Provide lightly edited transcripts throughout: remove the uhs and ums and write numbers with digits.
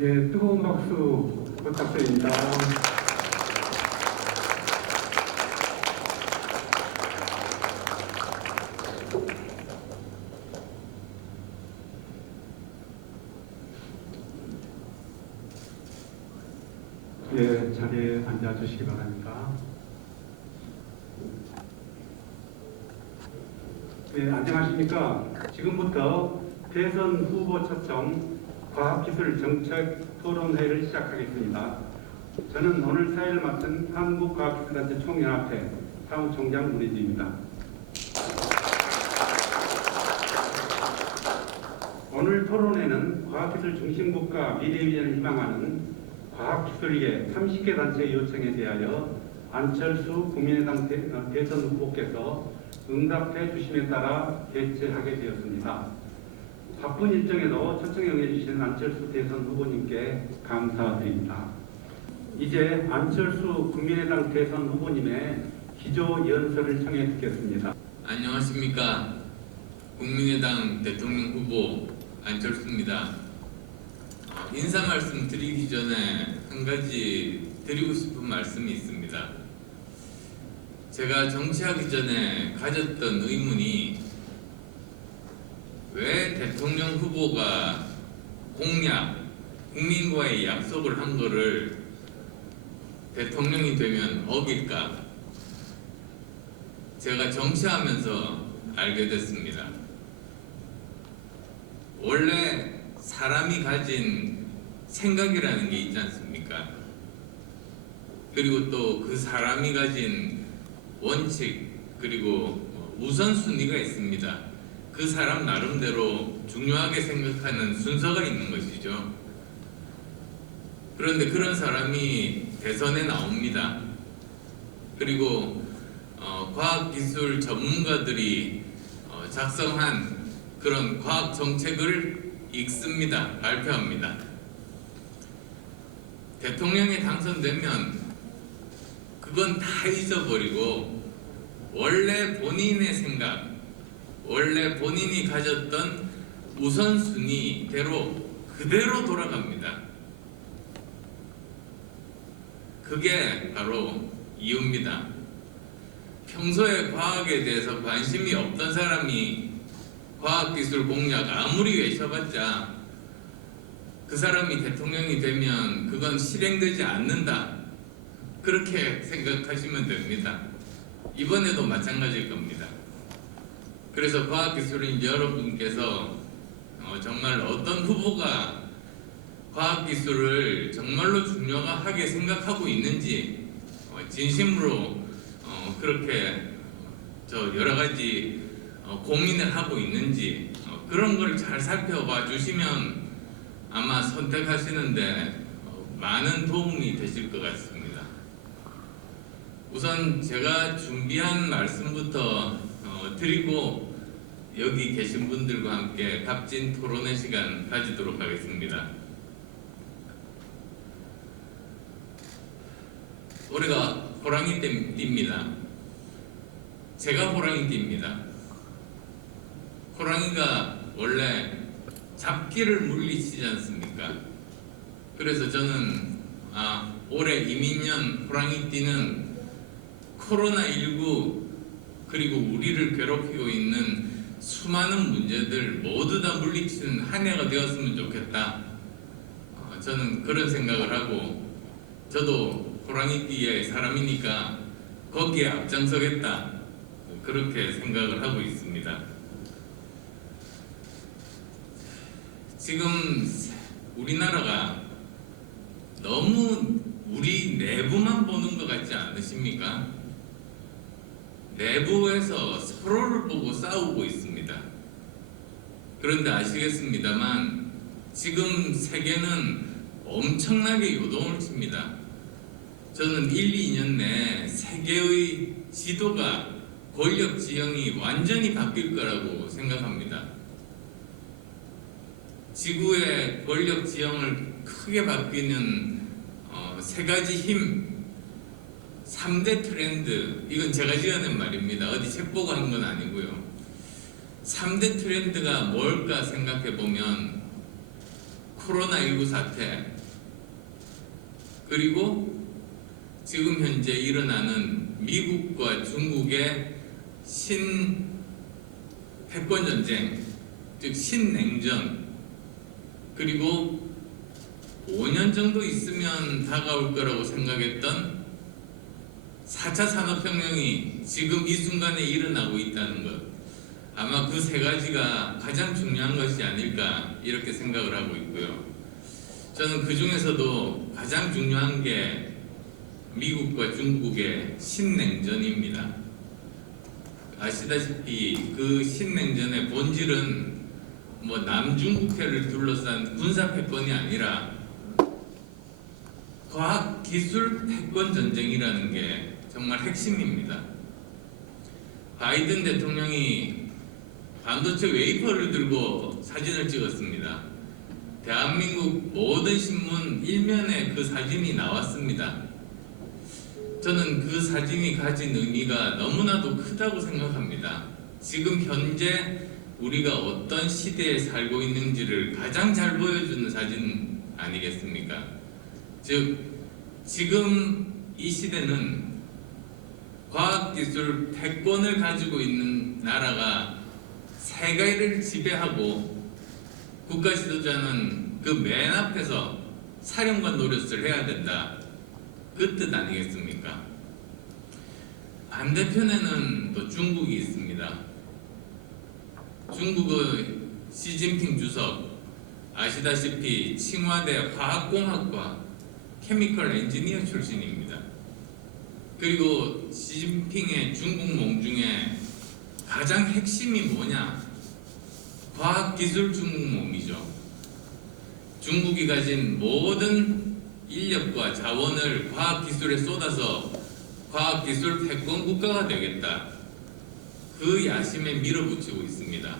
예, 뜨거운 박수 부탁드립니다. 예, 자리에 앉아주시기 바랍니다. 예, 안녕하십니까. 지금부터 대선 후보 초청 과학기술 정책 토론회를 시작하겠습니다. 저는 오늘 사회를 맡은 한국과학기술단체 총연합회 사무총장 문혜지입니다. 오늘 토론회는 과학기술 중심국가 미래비전을 희망하는 과학기술계 30개 단체의 요청에 대하여 안철수 국민의당 대선 후보께서 응답해 주심에 따라 개최하게 되었습니다. 바쁜 일정에도 초청에 응해주신 안철수 대선 후보님께 감사드립니다. 이제 안철수 국민의당 대선 후보님의 기조연설을 청해 듣겠습니다. 안녕하십니까. 국민의당 대통령 후보 안철수입니다. 인사 말씀 드리기 전에 한 가지 드리고 싶은 말씀이 있습니다. 제가 정치하기 전에 가졌던 의문이 왜 대통령 후보가 공약, 국민과의 약속을 한 거를 대통령이 되면 어길까? 제가 정치하면서 알게 됐습니다. 원래 사람이 가진 생각이라는 게 있지 않습니까? 그리고 또 그 사람이 가진 원칙, 그리고 우선순위가 있습니다. 그 사람 나름대로 중요하게 생각하는 순서가 있는 것이죠. 그런데 그런 사람이 대선에 나옵니다. 그리고 과학기술 전문가들이 작성한 그런 과학 정책을 읽습니다. 발표합니다. 대통령에 당선되면 그건 다 잊어버리고 원래 본인의 생각, 원래 본인이 가졌던 우선순위대로 그대로 돌아갑니다. 그게 바로 이유입니다. 평소에 과학에 대해서 관심이 없던 사람이 과학기술 공약 아무리 외쳐봤자 그 사람이 대통령이 되면 그건 실행되지 않는다. 그렇게 생각하시면 됩니다. 이번에도 마찬가지일 겁니다. 그래서 과학기술인 여러분께서 정말 어떤 후보가 과학기술을 정말로 중요하게 생각하고 있는지 진심으로 그렇게 여러 가지 고민을 하고 있는지 그런 걸 잘 살펴봐 주시면 아마 선택하시는데 많은 도움이 되실 것 같습니다. 우선 제가 준비한 말씀부터 드리고 여기 계신 분들과 함께 값진 토론의 시간 가지도록 하겠습니다. 올해가 호랑이띠입니다. 제가 호랑이띠입니다. 호랑이가 원래 잡기를 물리치지 않습니까? 그래서 저는 올해 이민년 호랑이띠는 코로나19 그리고 우리를 괴롭히고 있는 수많은 문제들 모두 다 물리치는 한 해가 되었으면 좋겠다. 저는 그런 생각을 하고 저도 호랑이띠의 사람이니까 거기에 앞장서겠다. 그렇게 생각을 하고 있습니다. 지금 우리나라가 너무 우리 내부만 보는 것 같지 않으십니까? 내부에서 서로를 보고 싸우고 있습니다. 그런데 아시겠습니다만 지금 세계는 엄청나게 요동을 칩니다. 저는 1, 2년 내에 세계의 지도가 권력 지형이 완전히 바뀔 거라고 생각합니다. 지구의 권력 지형을 크게 바뀌는 세 가지 힘, 3대 트렌드, 이건 제가 지어낸 말입니다. 어디 책 보고 한 건 아니고요. 3대 트렌드가 뭘까 생각해 보면 코로나19 사태, 그리고 지금 현재 일어나는 미국과 중국의 패권 전쟁, 즉 신냉전, 그리고 5년 정도 있으면 다가올 거라고 생각했던 4차 산업혁명이 지금 이 순간에 일어나고 있다는 것, 아마 그 세 가지가 가장 중요한 것이 아닐까 이렇게 생각을 하고 있고요. 저는 그 중에서도 가장 중요한 게 미국과 중국의 신냉전입니다. 아시다시피 그 신냉전의 본질은 남중국해를 둘러싼 군사 패권이 아니라 과학 기술 패권 전쟁이라는 게 정말 핵심입니다. 바이든 대통령이 반도체 웨이퍼를 들고 사진을 찍었습니다. 대한민국 모든 신문 일면에 그 사진이 나왔습니다. 저는 그 사진이 가진 의미가 너무나도 크다고 생각합니다. 지금 현재 우리가 어떤 시대에 살고 있는지를 가장 잘 보여주는 사진 아니겠습니까? 즉, 지금 이 시대는 과학기술 패권을 가지고 있는 나라가 세계를 지배하고 국가 지도자는 그 맨 앞에서 사령관 노릇을 해야 된다. 그 뜻 아니겠습니까? 반대편에는 또 중국이 있습니다. 중국의 시진핑 주석, 아시다시피 칭화대 화학공학과 케미컬 엔지니어 출신입니다. 그리고 시진핑의 중국몽 중에 가장 핵심이 뭐냐? 과학기술 중국몽이죠. 중국이 가진 모든 인력과 자원을 과학기술에 쏟아서 과학기술 패권 국가가 되겠다. 그 야심에 밀어붙이고 있습니다.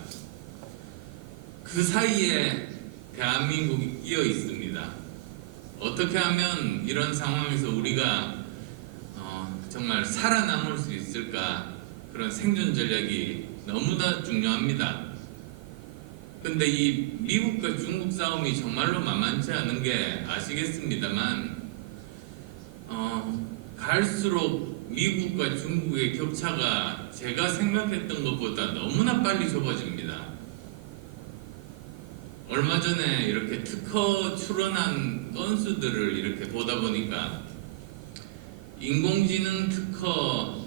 그 사이에 대한민국이 끼어 있습니다. 어떻게 하면 이런 상황에서 우리가 정말 살아남을 수 있을까? 그런 생존 전략이 너무나 중요합니다. 근데 이 미국과 중국 싸움이 정말로 만만치 않은 게 아시겠습니다만 갈수록 미국과 중국의 격차가 제가 생각했던 것보다 너무나 빨리 좁아집니다. 얼마 전에 이렇게 특허 출원한 건수들을 이렇게 보다 보니까 인공지능 특허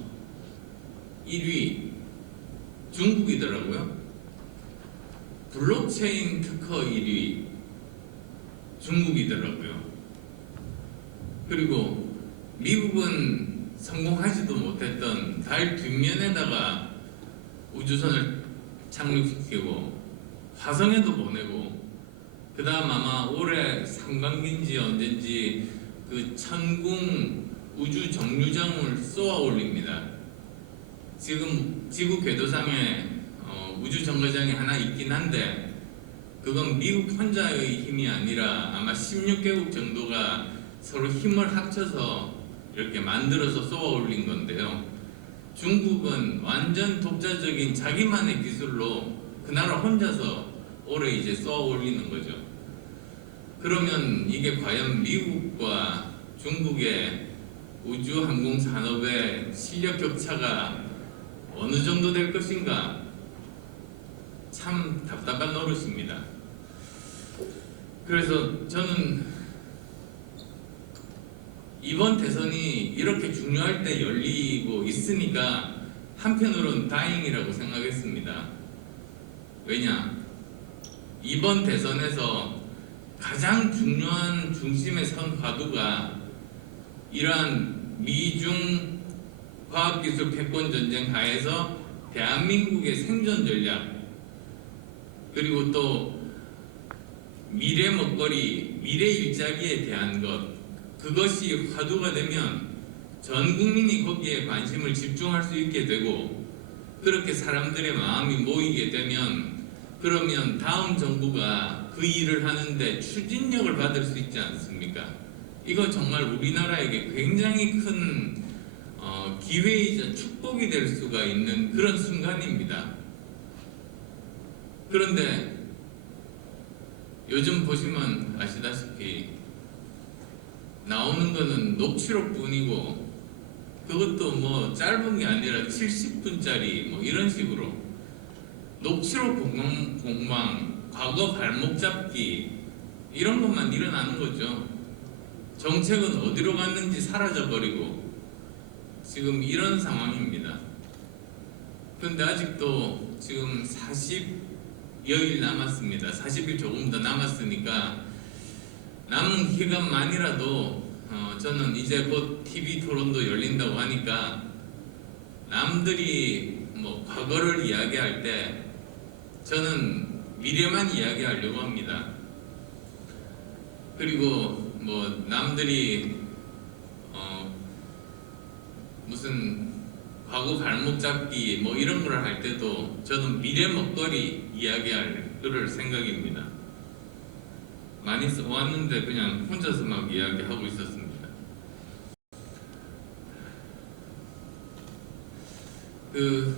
1위 중국이더라고요. 블록체인 특허 1위 중국이더라고요. 그리고 미국은 성공하지도 못했던 달 뒷면에다가 우주선을 착륙시키고 화성에도 보내고, 그 다음 아마 올해 상반기인지 언젠지 그 천궁 우주 정류장을 쏘아 올립니다. 지금 지구 궤도상에 우주 정거장이 하나 있긴 한데 그건 미국 혼자의 힘이 아니라 아마 16개국 정도가 서로 힘을 합쳐서 이렇게 만들어서 쏘아 올린 건데요. 중국은 완전 독자적인 자기만의 기술로 그 나라 혼자서 올해 이제 쏘아 올리는 거죠. 그러면 이게 과연 미국과 중국의 우주 항공 산업의 실력 격차가 어느 정도 될 것인가? 참 답답한 노릇입니다. 그래서 저는 이번 대선이 이렇게 중요할 때 열리고 있으니까 한편으로는 다행이라고 생각했습니다. 왜냐? 이번 대선에서 가장 중요한 중심에 선 화두가 이러한 미중 과학기술 패권 전쟁 하에서 대한민국의 생존 전략, 그리고 또 미래 먹거리, 미래 일자리에 대한 것, 그것이 화두가 되면 전 국민이 거기에 관심을 집중할 수 있게 되고, 그렇게 사람들의 마음이 모이게 되면 그러면 다음 정부가 그 일을 하는데 추진력을 받을 수 있지 않습니까? 이거 정말 우리나라에게 굉장히 큰 기회이자 축복이 될 수가 있는 그런 순간입니다. 그런데 요즘 보시면 아시다시피 나오는 거는 녹취록뿐이고 그것도 뭐 짧은 게 아니라 70분짜리 뭐 이런 식으로 녹취록 공방, 과거 발목 잡기 이런 것만 일어나는 거죠. 정책은 어디로 갔는지 사라져 버리고 지금 이런 상황입니다. 근데 아직도 지금 40여일 남았습니다. 40일 조금 더 남았으니까 남은 기간만이라도 저는 이제 곧 TV 토론도 열린다고 하니까 남들이 뭐 과거를 이야기할 때 저는 미래만 이야기하려고 합니다. 그리고 뭐 남들이 무슨 과거 발목 잡기 뭐 이런 걸 할 때도 저는 미래 먹거리 이야기할 그럴 생각입니다. 많이 써왔는데 그냥 혼자서 막 이야기하고 있었습니다. 그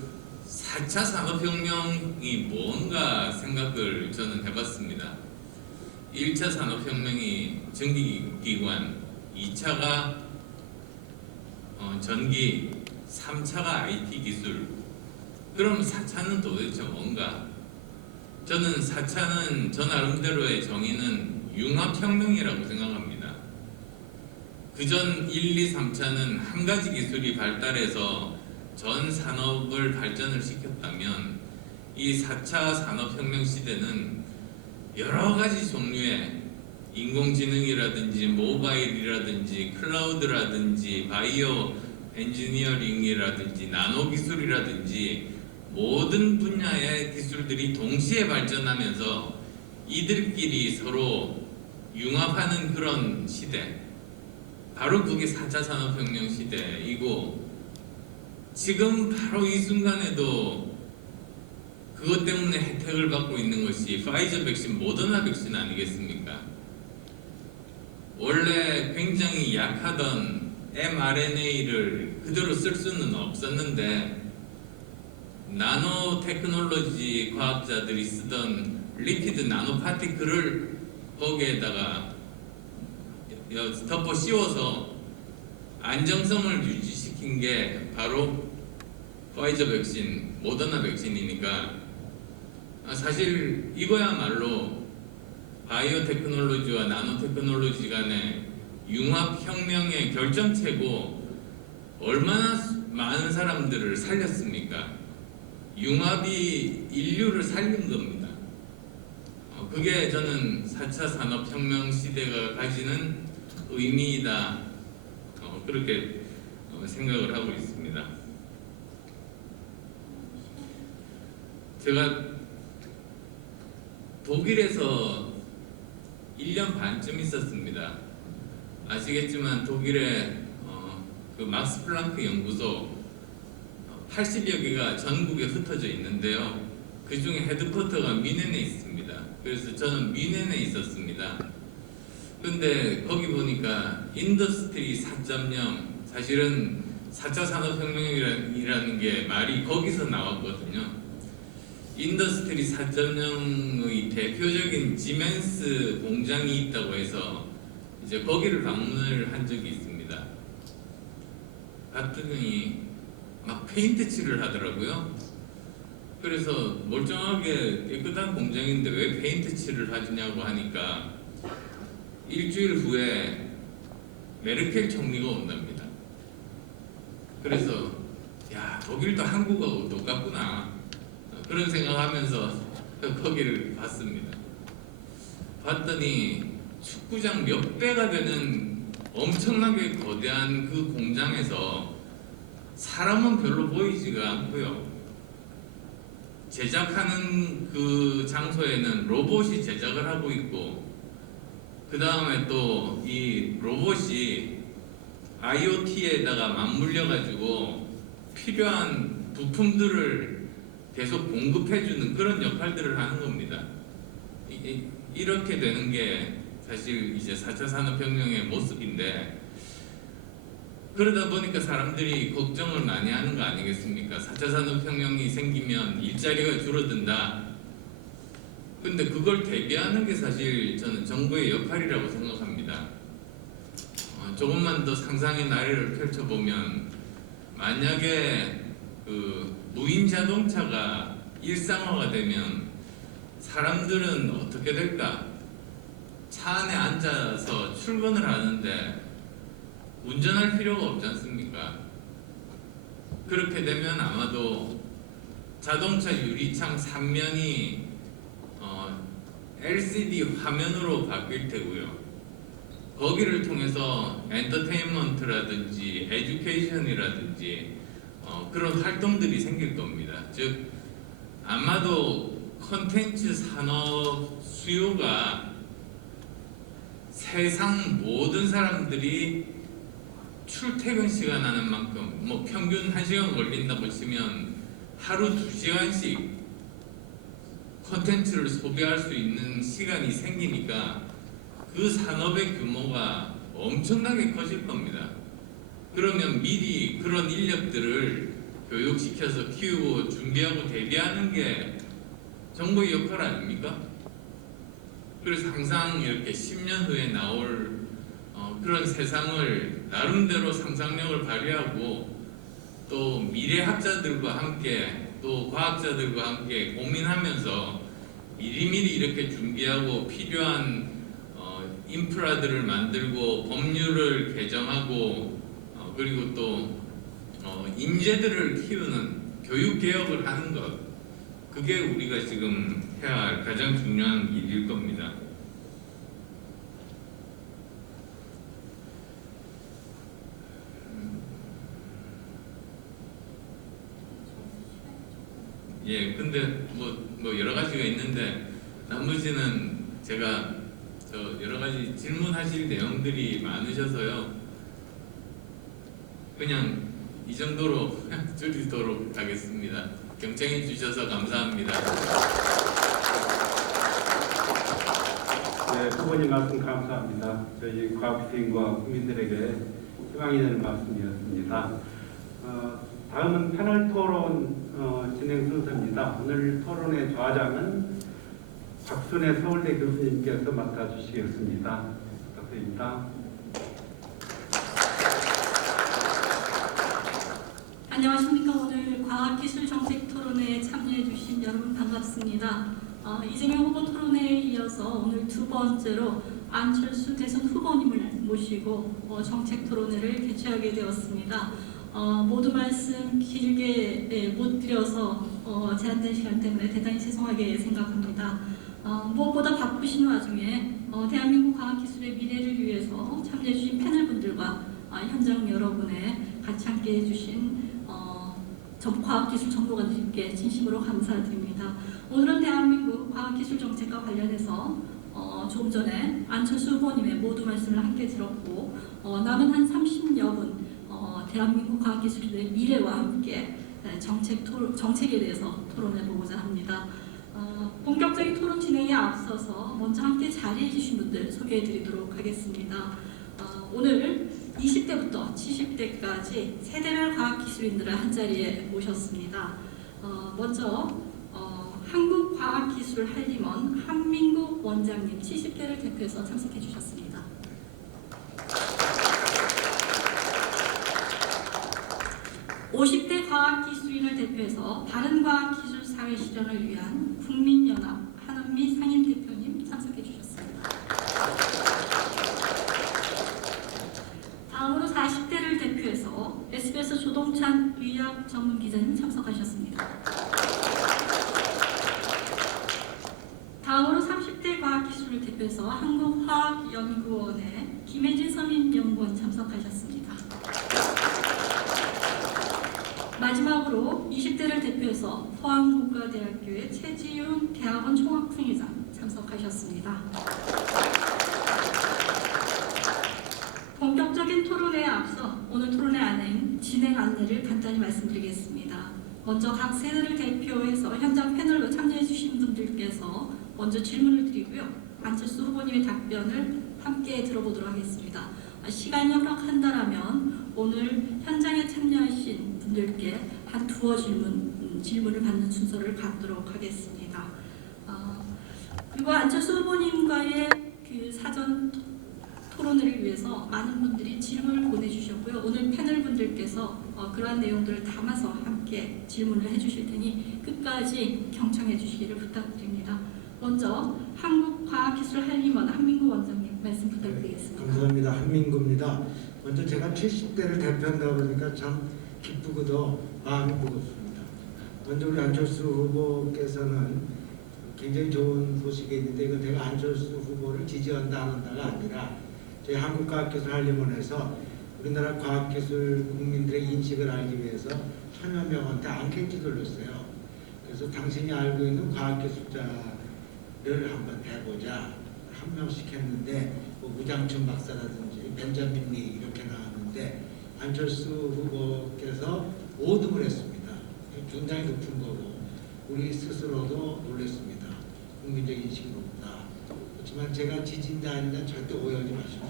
4차 산업혁명이 뭔가 생각을 저는 해봤습니다. 1차 산업혁명이 전기기관, 2차가 전기, 3차가 IT 기술. 그럼 4차는 도대체 뭔가? 저는 4차는 저 나름대로의 정의는 융합혁명이라고 생각합니다. 그전 1, 2, 3차는 한 가지 기술이 발달해서 전 산업을 발전을 시켰다면 이 4차 산업혁명 시대는 여러 가지 종류의 인공지능이라든지 모바일이라든지 클라우드라든지 바이오 엔지니어링이라든지 나노 기술이라든지 모든 분야의 기술들이 동시에 발전하면서 이들끼리 서로 융합하는 그런 시대, 바로 그게 4차 산업혁명 시대이고, 지금 바로 이 순간에도 그것 때문에 혜택을 받고 있는 것이 파이저 백신, 모더나 백신 아니겠습니까? 원래 굉장히 약하던 mRNA를 그대로 쓸 수는 없었는데 나노 테크놀로지 과학자들이 쓰던 리피드 나노 파티클을 거기에다가 덮어 씌워서 안정성을 유지시킨 게 바로 파이저 백신, 모더나 백신이니까 사실 이거야말로 바이오 테크놀로지와 나노 테크놀로지 간의 융합혁명의 결정체고, 얼마나 많은 사람들을 살렸습니까? 융합이 인류를 살린 겁니다. 그게 저는 4차 산업혁명 시대가 가지는 의미이다, 그렇게 생각을 하고 있습니다. 제가 독일에서 1년 반쯤 있었습니다. 아시겠지만 독일의 그 막스 플랑크 연구소 80여 개가 전국에 흩어져 있는데요. 그 중에 헤드쿼터가 뮌헨에 있습니다. 그래서 저는 뮌헨에 있었습니다. 근데 거기 보니까 인더스트리 4.0, 사실은 4차 산업혁명이라는 게 말이 거기서 나왔거든요. 인더스트리 4.0의 대표적인 지멘스 공장이 있다고 해서 이제 거기를 방문을 한 적이 있습니다. 갔더니 막 페인트 칠을 하더라고요. 그래서 멀쩡하게 깨끗한 공장인데 왜 페인트 칠을 하느냐고 하니까 일주일 후에 메르켈 총리가 온답니다. 그래서 야, 독일도 한국하고 똑같구나, 그런 생각하면서 거기를 봤습니다. 봤더니 축구장 몇 배가 되는 엄청나게 거대한 그 공장에서 사람은 별로 보이지가 않고요. 제작하는 그 장소에는 로봇이 제작을 하고 있고, 그 다음에 또 이 로봇이 IoT에다가 맞물려 가지고 필요한 부품들을 계속 공급해주는 그런 역할들을 하는 겁니다. 이렇게 되는 게 사실 이제 4차 산업혁명의 모습인데, 그러다 보니까 사람들이 걱정을 많이 하는 거 아니겠습니까? 4차 산업혁명이 생기면 일자리가 줄어든다. 근데 그걸 대비하는 게 사실 저는 정부의 역할이라고 생각합니다. 조금만 더 상상의 나래를 펼쳐보면 만약에 그 무인 자동차가 일상화가 되면 사람들은 어떻게 될까? 차 안에 앉아서 출근을 하는데 운전할 필요가 없지 않습니까? 그렇게 되면 아마도 자동차 유리창 3면이 LCD 화면으로 바뀔 테고요. 거기를 통해서 엔터테인먼트라든지 에듀케이션이라든지 그런 활동들이 생길 겁니다. 즉 아마도 컨텐츠 산업 수요가 세상 모든 사람들이 출퇴근 시간 하는 만큼 뭐 평균 1시간 걸린다고 치면 하루 2시간씩 컨텐츠를 소비할 수 있는 시간이 생기니까 그 산업의 규모가 엄청나게 커질 겁니다. 그러면 미리 그런 인력들을 교육시켜서 키우고 준비하고 대비하는 게 정부의 역할 아닙니까? 그래서 항상 이렇게 10년 후에 나올 그런 세상을 나름대로 상상력을 발휘하고 또 미래학자들과 함께 또 과학자들과 함께 고민하면서 미리미리 이렇게 준비하고 필요한 인프라들을 만들고 법률을 개정하고 그리고 또 인재들을 키우는 교육 개혁을 하는 것, 그게 우리가 지금 해야 할 가장 중요한 일일 겁니다. 예, 근데 뭐 여러 가지가 있는데 나머지는 제가 여러 가지 질문하실 내용들이 많으셔서요. 그냥 이 정도로 줄이도록 하겠습니다. 경청해 주셔서 감사합니다. 네, 후보님 말씀 감사합니다. 저희 과학생과 국민들에게 희망이 되는 말씀이었습니다. 다음은 패널 토론 진행 순서입니다. 오늘 토론의 좌장은 박순애 서울대 교수님께서 맡아주시겠습니다. 부탁드립니다. 안녕하십니까. 오늘 과학기술정책 토론회에 참여해주신 여러분 반갑습니다. 이재명 후보 토론회에 이어서 오늘 두 번째로 안철수 대선 후보님을 모시고 정책 토론회를 개최하게 되었습니다. 모두 말씀 길게 못 드려서 제한된 시간 때문에 대단히 죄송하게 생각합니다. 무엇보다 바쁘신 와중에 대한민국 과학기술의 미래를 위해서 참여해주신 패널분들과 현장 여러분의 같이 함께 해주신 과학기술 전문가들께 진심으로 감사드립니다. 오늘은 대한민국 과학기술 정책과 관련해서 조금 전에 안철수 후보님의 모두 말씀을 함께 들었고 남은 한 30여 분 대한민국 과학기술의 미래와 함께 정책에 대해서 토론해보고자 합니다. 본격적인 토론 진행에 앞서서 먼저 함께 자리해 주신 분들 소개해드리도록 하겠습니다. 오늘 20대부터 70대까지 세대별 과학기술인들을 한자리에 모셨습니다. 먼저 한국과학기술 한림원 한민국 원장님 70대를 대표해서 참석해 주셨습니다. (50대) 과학기술인을 대표해서 바른 과학기술 사회 실현을 위한 국민연합 한은미 상임대표님 참석해 주셨습니다. 다음으로 40대를 대표해서 SBS 조동찬 의학 전문 기자님 참석하셨습니다. 다음으로 30대 과학기술을 대표해서 한국화학연구원의 김혜진 서민연구원 참석하셨습니다. 마지막으로 20대를 대표해서 포항국가대학교의 최지윤 대학원 총학생회장 참석하셨습니다. 본격적인 토론회에 앞서 오늘 토론회 안내 진행 안내를 간단히 말씀드리겠습니다. 먼저 각 세대를 대표해서 현장 패널로 참여해 주신 분들께서 먼저 질문을 드리고요. 안철수 후보님의 답변을 함께 들어보도록 하겠습니다. 시간이 허락한다라면 오늘 현장에 참여하신 분들께 한 두어 질문을 받는 순서를 갖도록 하겠습니다. 그리고 안철수 후보님과의 그 사전 토론을 위해서 많은 분들이 질문을 보내주셨고요. 오늘 패널 분들께서 그러한 내용들을 담아서 함께 질문을 해주실 테니 끝까지 경청해 주시기를 부탁드립니다. 먼저 한국과학기술한림원 한민구 원장님 말씀 부탁드리겠습니다. 네, 감사합니다. 한민구입니다. 먼저 제가 70대를 대표한다고 그러니까 참 기쁘고도 마음이 무겁습니다. 먼저 우리 안철수 후보께서는 굉장히 좋은 소식이 있는데 이건 제가 안철수 후보를 지지한다 안 한다가 아니라 저희 한국과학기술한림원에서 우리나라 과학기술 국민들의 인식을 알기 위해서 1000여 명한테 앙케이트를 냈어요. 그래서 당신이 알고 있는 과학기술자를 한번 해보자. 한 명씩 했는데 뭐 우장춘 박사라든지 벤자민 리 이렇게 나왔는데 안철수 후보께서 5등을 했습니다. 굉장히 높은 거고 우리 스스로도 놀랐습니다. 국민적 인식이 높다. 그렇지만 제가 지지인지 아닌지 절대 오해하지 마십시오.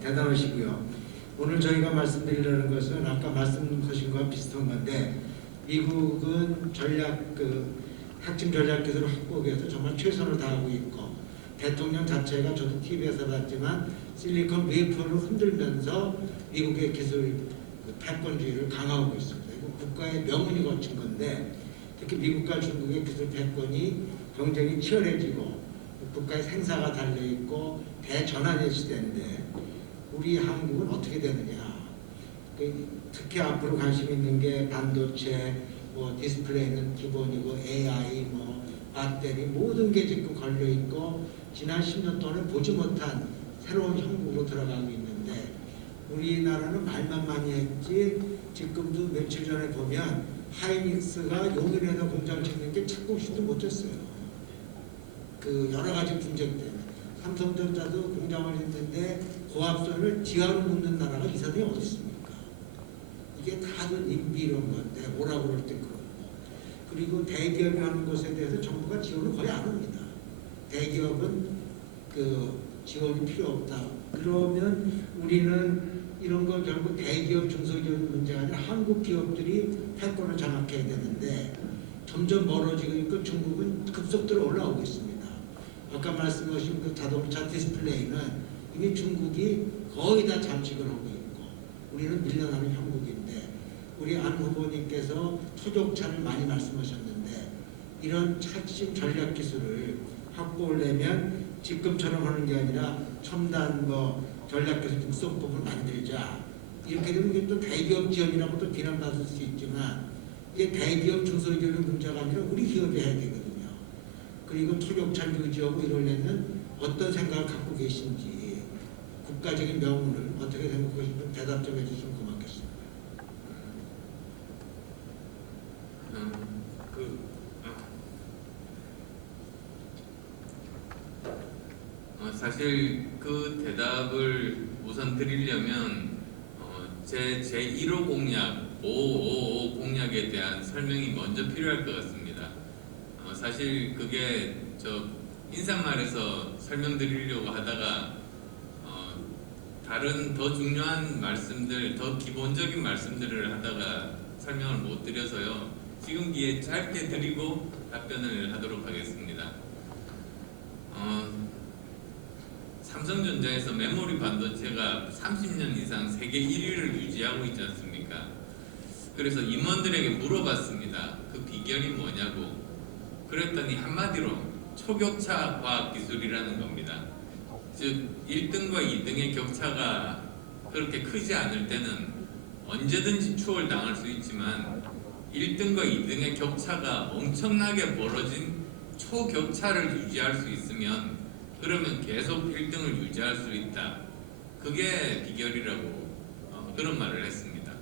대단하시고요. 오늘 저희가 말씀드리려는 것은 아까 말씀하신 것과 비슷한 건데 미국은 핵심 전략기술 확보에 위해서 정말 최선을 다하고 있고 대통령 자체가 저도 TV에서 봤지만 실리콘 웨이퍼를 흔들면서 미국의 기술 패권주의를 강화하고 있습니다. 이거 국가의 명운이 거친 건데 특히 미국과 중국의 기술 패권이 경쟁이 치열해지고 국가의 생사가 달려있고 대전환의 시대인데 우리 한국은 어떻게 되느냐. 특히 앞으로 관심 있는 게 반도체, 뭐 디스플레이는 기본이고 AI, 뭐 배터리 모든 게 지금 걸려 있고 지난 10년 동안에 보지 못한 새로운 형국으로 들어가고 있는데 우리나라는 말만 많이 했지 지금도 며칠 전에 보면 하이닉스가 용인에서 공장 짓는 게 찾고 싶지도 못했어요. 그 여러 가지 분쟁 때문에 삼성전자도 공장을 짓는데 고압선을 지하로 묻는 나라가 이 세상에 어디 있습니까? 이게 다들 인비 이런 건데 오라고 그럴 때 그러고 그리고 대기업이 하는 것에 대해서 정부가 지원을 거의 안 합니다. 대기업은 그 지원이 필요 없다. 그러면 우리는 이런 걸 결국 대기업 중소기업 문제가 아니라 한국 기업들이 패권을 장악해야 되는데 점점 멀어지고 있고 중국은 급속도로 올라오고 있습니다. 아까 말씀하신 그 자동차 디스플레이는 이미 중국이 거의 다 잠식을 하고 있고 우리는 밀려나는 형국인데 우리 안 후보님께서 초격차를 많이 말씀하셨는데 이런 핵심 전략 기술을 확보하려면 지금처럼 하는 게 아니라 첨단 전략 기술 특성법을 만들자. 이렇게 되면 이게 또 대기업 지원이라고 또 비난받을 수 있지만 이게 대기업 중소기업의 문제가 아니라 우리 기업이 해야 되거든요. 그리고 초격차를 유지하고 이러려면 어떤 생각을 갖고 계신지 국가적인 명운을 어떻게 생각하시는지 대답 좀 해주시면 고맙겠습니다. 사실 그 대답을 우선 드리려면 제 1호 공약 555 공약에 대한 설명이 먼저 필요할 것 같습니다. 사실 그게 저 인사말에서 설명드리려고 하다가 다른 더 중요한 말씀들, 더 기본적인 말씀들을 하다가 설명을 못 드려서요. 지금 기회에 짧게 드리고 답변을 하도록 하겠습니다. 삼성전자에서 메모리 반도체가 30년 이상 세계 1위를 유지하고 있지 않습니까? 그래서 임원들에게 물어봤습니다. 그 비결이 뭐냐고. 그랬더니 한마디로 초격차 과학기술이라는 겁니다. 즉 1등과 2등의 격차가 그렇게 크지 않을 때는 언제든지 추월당할 수 있지만 1등과 2등의 격차가 엄청나게 벌어진 초격차를 유지할 수 있으면 그러면 계속 1등을 유지할 수 있다. 그게 비결이라고 그런 말을 했습니다.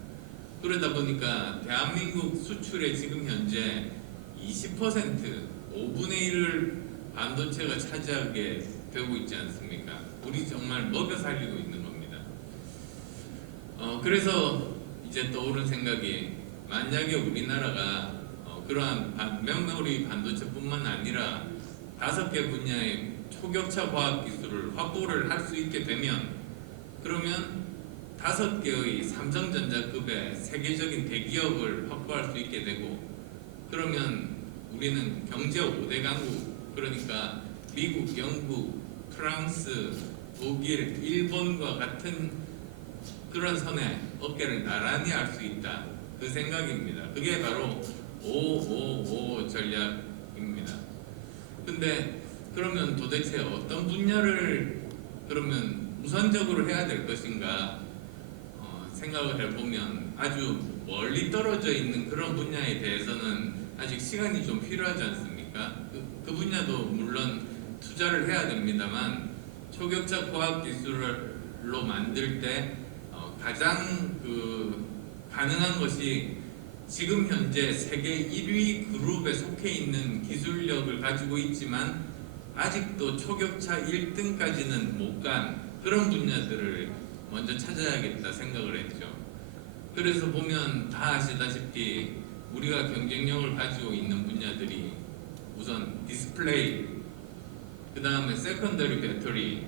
그러다 보니까 대한민국 수출의 지금 현재 20% 5분의 1을 반도체가 차지하게 되고 있지 않습니까? 우리 정말 먹여 살리고 있는 겁니다. 그래서 이제 떠오른 생각이 만약에 우리나라가 그러한 메모리 반도체뿐만 아니라 5개 분야의 초격차 과학 기술을 확보를 할 수 있게 되면 그러면 5개의 삼성전자급의 세계적인 대기업을 확보할 수 있게 되고 그러면 우리는 경제 5대 강국 그러니까 미국, 영국, 프랑스, 독일, 일본과 같은 그런 선에 어깨를 나란히 할 수 있다. 그 생각입니다. 그게 바로 555 전략입니다. 근데 그러면 도대체 어떤 분야를 그러면 우선적으로 해야 될 것인가 생각을 해보면 아주 멀리 떨어져 있는 그런 분야에 대해서는 아직 시간이 좀 필요하지 않습니까? 그 분야도 물론 투자를 해야 됩니다만 초격자 과학기술로 만들 때 가장 가능한 것이 지금 현재 세계 1위 그룹에 속해 있는 기술력을 가지고 있지만 아직도 초격차 1등까지는 못 간 그런 분야들을 먼저 찾아야겠다 생각을 했죠. 그래서 보면 다 아시다시피 우리가 경쟁력을 가지고 있는 분야들이 우선 디스플레이, 그 다음에 세컨더리 배터리,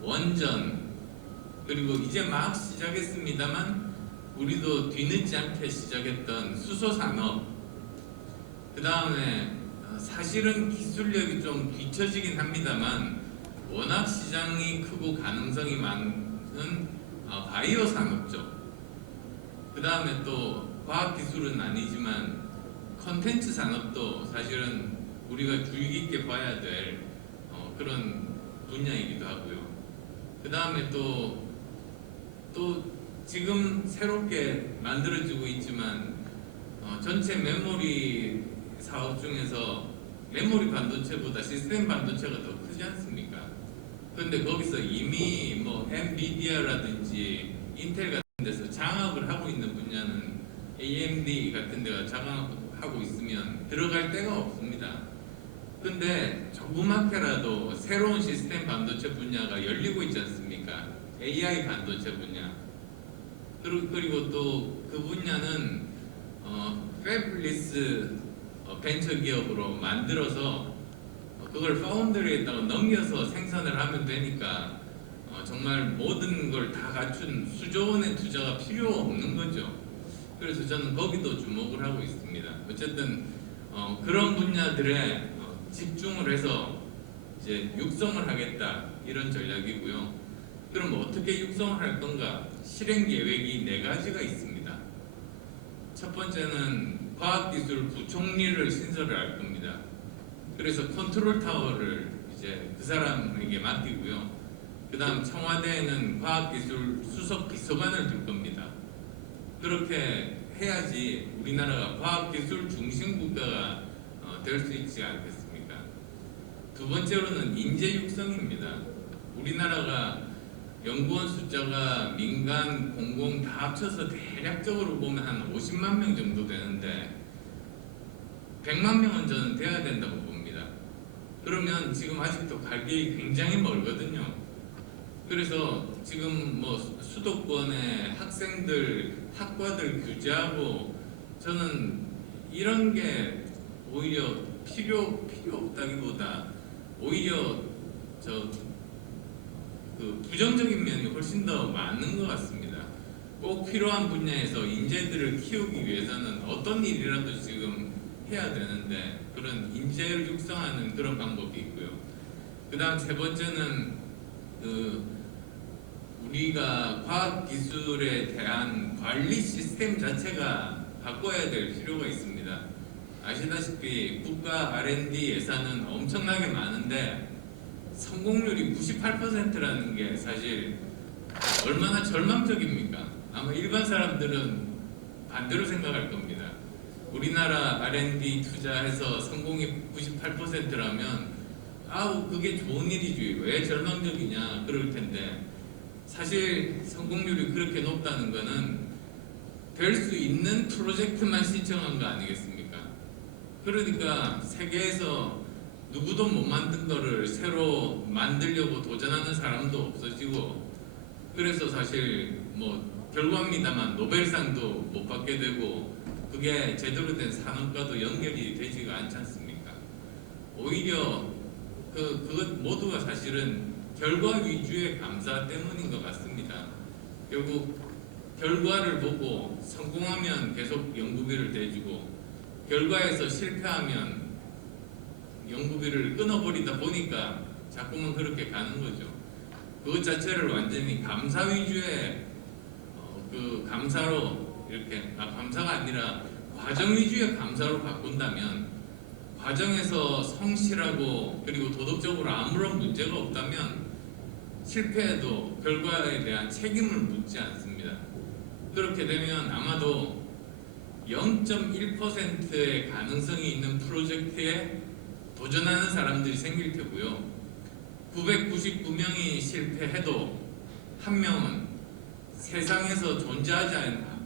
원전, 그리고 이제 막 시작했습니다만 우리도 뒤늦지 않게 시작했던 수소산업, 그 다음에 사실은 기술력이 좀 뒤처지긴 합니다만 워낙 시장이 크고 가능성이 많은 바이오 산업 쪽, 그 다음에 또 과학기술은 아니지만 컨텐츠 산업도 사실은 우리가 주의 깊게 봐야 될 그런 분야이기도 하고요. 그 다음에 또 지금 새롭게 만들어지고 있지만 전체 메모리 사업 중에서 메모리 반도체보다 시스템 반도체가 더 크지 않습니까? 그런데 거기서 이미 뭐 엔비디아라든지 인텔 같은 데서 장악을 하고 있는 분야는 AMD 같은 데가 장악하고 있으면 들어갈 데가 없습니다. 근데 조그맣게라도 새로운 시스템 반도체 분야가 열리고 있지 않습니까? AI 반도체 분야. 그리고 또 그 분야는 패블리스 벤처 기업으로 만들어서 그걸 파운드리에다가 넘겨서 생산을 하면 되니까 정말 모든 걸 다 갖춘 수조 원의 투자가 필요 없는 거죠. 그래서 저는 거기도 주목을 하고 있습니다. 어쨌든 그런 분야들에 집중을 해서 이제 육성을 하겠다 이런 전략이고요. 그럼 어떻게 육성을 할 건가? 실행 계획이 4가지가 있습니다. 첫 번째는 과학기술 부총리를 신설을 할 겁니다. 그래서 컨트롤 타워를 이제 그 사람에게 맡기고요. 그 다음 청와대에는 과학기술 수석 비서관을 둘 겁니다. 그렇게 해야지 우리나라가 과학기술 중심 국가가 될 수 있지 않겠습니까? 두 번째로는 인재 육성입니다. 우리나라가 연구원 숫자가 민간, 공공 다 합쳐서 대략적으로 보면 한 50만 명 정도 되는데 100만 명은 저는 돼야 된다고 봅니다. 그러면 지금 아직도 갈 길이 굉장히 멀거든요. 그래서 지금 뭐 수도권의 학생들, 학과들 규제하고 저는 이런 게 오히려 필요 없다기보다 오히려 부정적인 면이 훨씬 더 많은 것 같습니다. 꼭 필요한 분야에서 인재들을 키우기 위해서는 어떤 일이라도 지금 해야 되는데 그런 인재를 육성하는 그런 방법이 있고요. 그 다음 세 번째는 우리가 과학기술에 대한 관리 시스템 자체가 바꿔야 될 필요가 있습니다. 아시다시피 국가 R&D 예산은 엄청나게 많은데 성공률이 98%라는 게 사실 얼마나 절망적입니까? 아마 일반 사람들은 반대로 생각할 겁니다. 우리나라 R&D 투자해서 성공이 98%라면 아우 그게 좋은 일이지 왜 절망적이냐 그럴 텐데 사실 성공률이 그렇게 높다는 거는 될 수 있는 프로젝트만 신청한 거 아니겠습니까? 그러니까 세계에서 누구도 못 만든 거를 새로 만들려고 도전하는 사람도 없어지고 그래서 사실 뭐 결과입니다만 노벨상도 못 받게 되고 그게 제대로 된 산업과도 연결이 되지가 않지 않습니까? 오히려 그것 모두가 사실은 결과 위주의 감사 때문인 것 같습니다. 결국 결과를 보고 성공하면 계속 연구비를 대주고 결과에서 실패하면 연구비를 끊어버리다 보니까 자꾸만 그렇게 가는 거죠. 그것 자체를 완전히 감사 위주의 그 감사로 이렇게 감사가 아니라 과정 위주의 감사로 바꾼다면, 과정에서 성실하고 그리고 도덕적으로 아무런 문제가 없다면 실패해도 결과에 대한 책임을 묻지 않습니다. 그렇게 되면 아마도 0.1%의 가능성이 있는 프로젝트에 도전하는 사람들이 생길 테고요. 999명이 실패해도 한 명은 세상에서 존재하지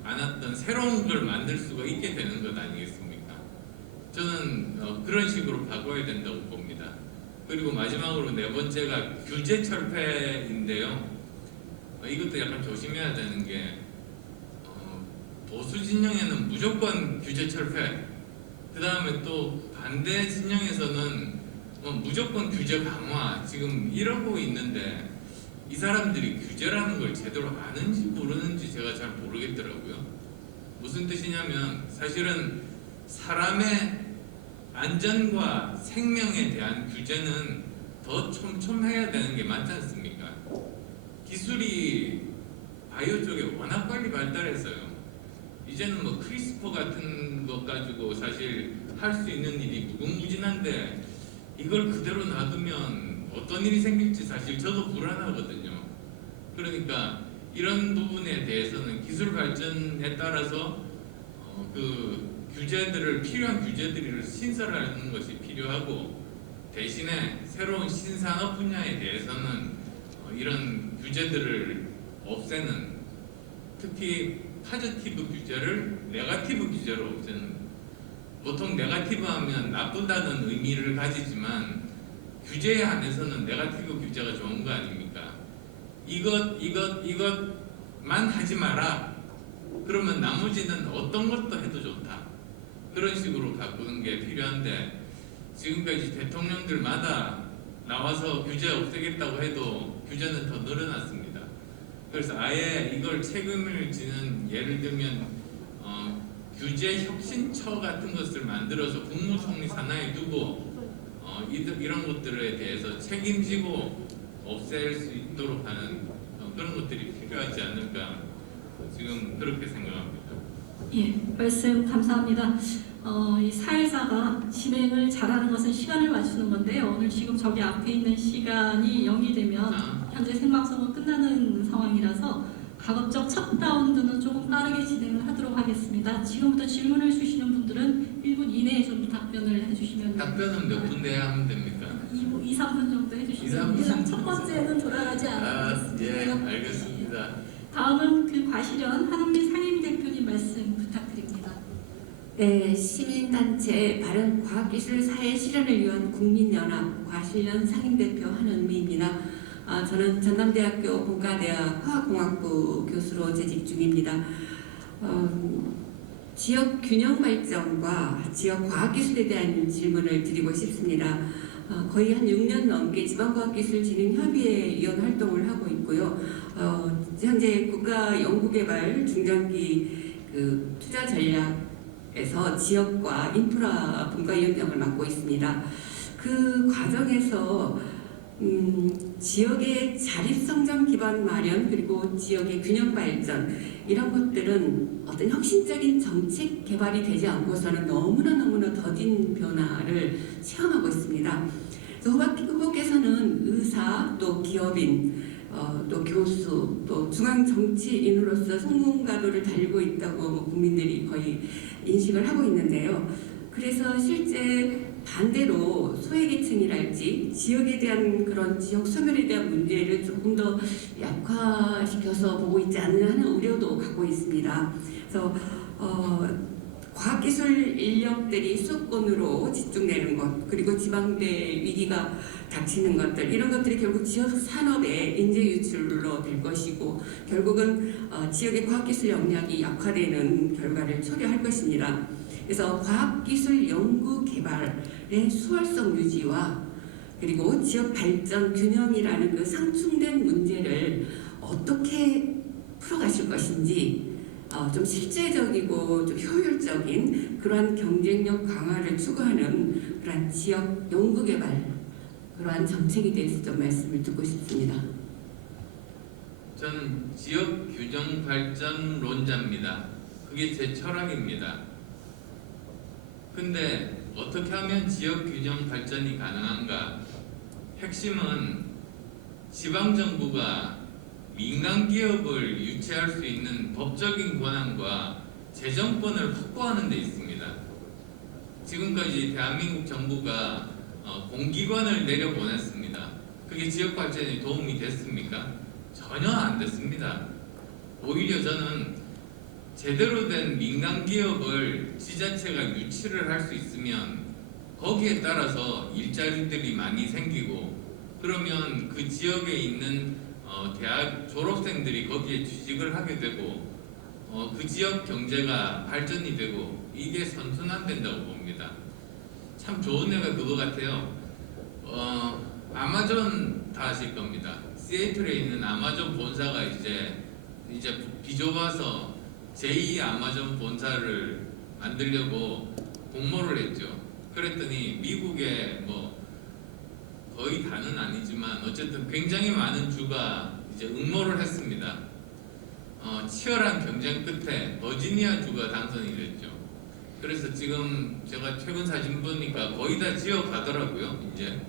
않았던 새로운 걸 만들 수가 있게 되는 것 아니겠습니까? 저는 그런 식으로 바꿔야 된다고 봅니다. 그리고 마지막으로 네 번째가 규제 철폐인데요. 이것도 약간 조심해야 되는 게 보수 진영에는 무조건 규제 철폐, 그 다음에 또 반대 진영에서는 무조건 규제 강화, 지금 이러고 있는데 이 사람들이 규제라는 걸 제대로 아는지 모르는지 제가 잘 모르겠더라고요. 무슨 뜻이냐면 사실은 사람의 안전과 생명에 대한 규제는 더 촘촘해야 되는 게 맞지 않습니까? 기술이 바이오 쪽에 워낙 빨리 발달했어요. 이제는 뭐 크리스퍼 같은 것 가지고 사실 할 수 있는 일이 무궁무진한데 이걸 그대로 놔두면 어떤 일이 생길지 사실 저도 불안하거든요. 그러니까 이런 부분에 대해서는 기술 발전에 따라서 그 규제들을, 필요한 규제들을 신설하는 것이 필요하고, 대신에 새로운 신산업 분야에 대해서는 이런 규제들을 없애는, 특히 파지티브 규제를 네거티브 규제로 없애는. 보통 네거티브 하면 나쁘다는 의미를 가지지만 규제에 한해서는 네거티브 규제가 좋은 거 아닙니까? 이것만 하지 마라. 그러면 나머지는 어떤 것도 해도 좋다. 그런 식으로 바꾸는 게 필요한데, 지금까지 대통령들마다 나와서 규제 없애겠다고 해도 규제는 더 늘어났습니다. 그래서 아예 이걸 책임을 지는, 예를 들면 규제 혁신처 같은 것을 만들어서 국무총리 산하에 두고 이런 것들에 대해서 책임지고 없앨 수 있도록 하는 그런 것들이 필요하지 않을까, 지금 그렇게 생각합니다. 예, 말씀 감사합니다. 이 사회자가 진행을 잘하는 것은 시간을 맞추는 건데요. 오늘 지금 저기 앞에 있는 시간이 0이 되면 현재 생방송은 끝나는 상황이라서 가급적 첫 라운드는 조금 빠르게 진행을 하도록 하겠습니다. 지금부터 질문을 주시는 분들은 1분 이내에 좀 답변을 해주시면 답변은 몇 분 내야 하면 됩니까? 2, 3분 정도 해주시면 2, 3분 됩니다. 첫 번째는 돌아가지 예, 않겠습니다. 알겠습니다. 다음은 그 과실현 한은미 상임 대표님 말씀 부탁드립니다. 네, 시민단체 바른과학기술사회실현을 위한 국민연합 과실현 상임대표 한은미입니다. 저는 전남대학교 본과대학 화학공학부 교수로 재직 중입니다. 지역 균형 발전과 지역 과학기술에 대한 질문을 드리고 싶습니다. 거의 한 6년 넘게 지방과학기술진흥협의회 위원 활동을 하고 있고요. 현재 국가연구개발 중장기 투자 전략에서 지역과 인프라 분과위원장을 맡고 있습니다. 그 과정에서 지역의 자립성장 기반 마련, 그리고 지역의 균형 발전, 이런 것들은 어떤 혁신적인 정책 개발이 되지 않고서는 너무나 더딘 변화를 체험하고 있습니다. 후보께서는 의사, 또 기업인, 또 교수, 또 중앙 정치인으로서 성공가도를 달리고 있다고 국민들이 거의 인식을 하고 있는데요. 그래서 실제 반대로 소외계층이랄지 지역에 대한 그런 지역 소멸에 대한 문제를 조금 더 약화시켜서 보고 있지 않나 하는 우려도 갖고 있습니다. 그래서 과학기술 인력들이 수도권으로 집중되는 것, 그리고 지방대 위기가 닥치는 것들, 이런 것들이 결국 지역 산업의 인재 유출로 될 것이고, 결국은 지역의 과학기술 역량이 약화되는 결과를 초래할 것입니다. 그래서 과학기술 연구 개발의 수월성 유지와 그리고 지역 발전 균형이라는 그 상충된 문제를 어떻게 풀어가실 것인지, 좀 실제적이고 좀 효율적인 그러한 경쟁력 강화를 추구하는 그러한 지역 연구개발 그러한 정책에 대해서 좀 말씀을 듣고 싶습니다. 저는 지역 균형 발전론자입니다. 그게 제 철학입니다. 근데 어떻게 하면 지역 균형 발전이 가능한가? 핵심은 지방 정부가 민간 기업을 유치할 수 있는 법적인 권한과 재정권을 확보하는 데 있습니다. 지금까지 대한민국 정부가 공기관을 내려보냈습니다. 그게 지역 발전에 도움이 됐습니까? 전혀 안 됐습니다. 오히려 저는 제대로 된 민간 기업을 지자체가 유치를 할 수 있으면 거기에 따라서 일자리들이 많이 생기고 그러면 그 지역에 있는 대학 졸업생들이 거기에 취직을 하게 되고 그 지역 경제가 발전이 되고 이게 선순환된다고 봅니다. 참 좋은 애가 그거 같아요. 아마존 다 아실 겁니다. 시애틀에 있는 아마존 본사가 이제 비좁아서 제2 아마존 본사를 만들려고 공모를 했죠. 그랬더니 미국의 거의 다는 아니지만 어쨌든 굉장히 많은 주가 이제 응모를 했습니다. 치열한 경쟁 끝에 버지니아 주가 당선이 됐죠. 그래서 지금 제가 최근 사진 보니까 거의 다 지어가더라고요. 이제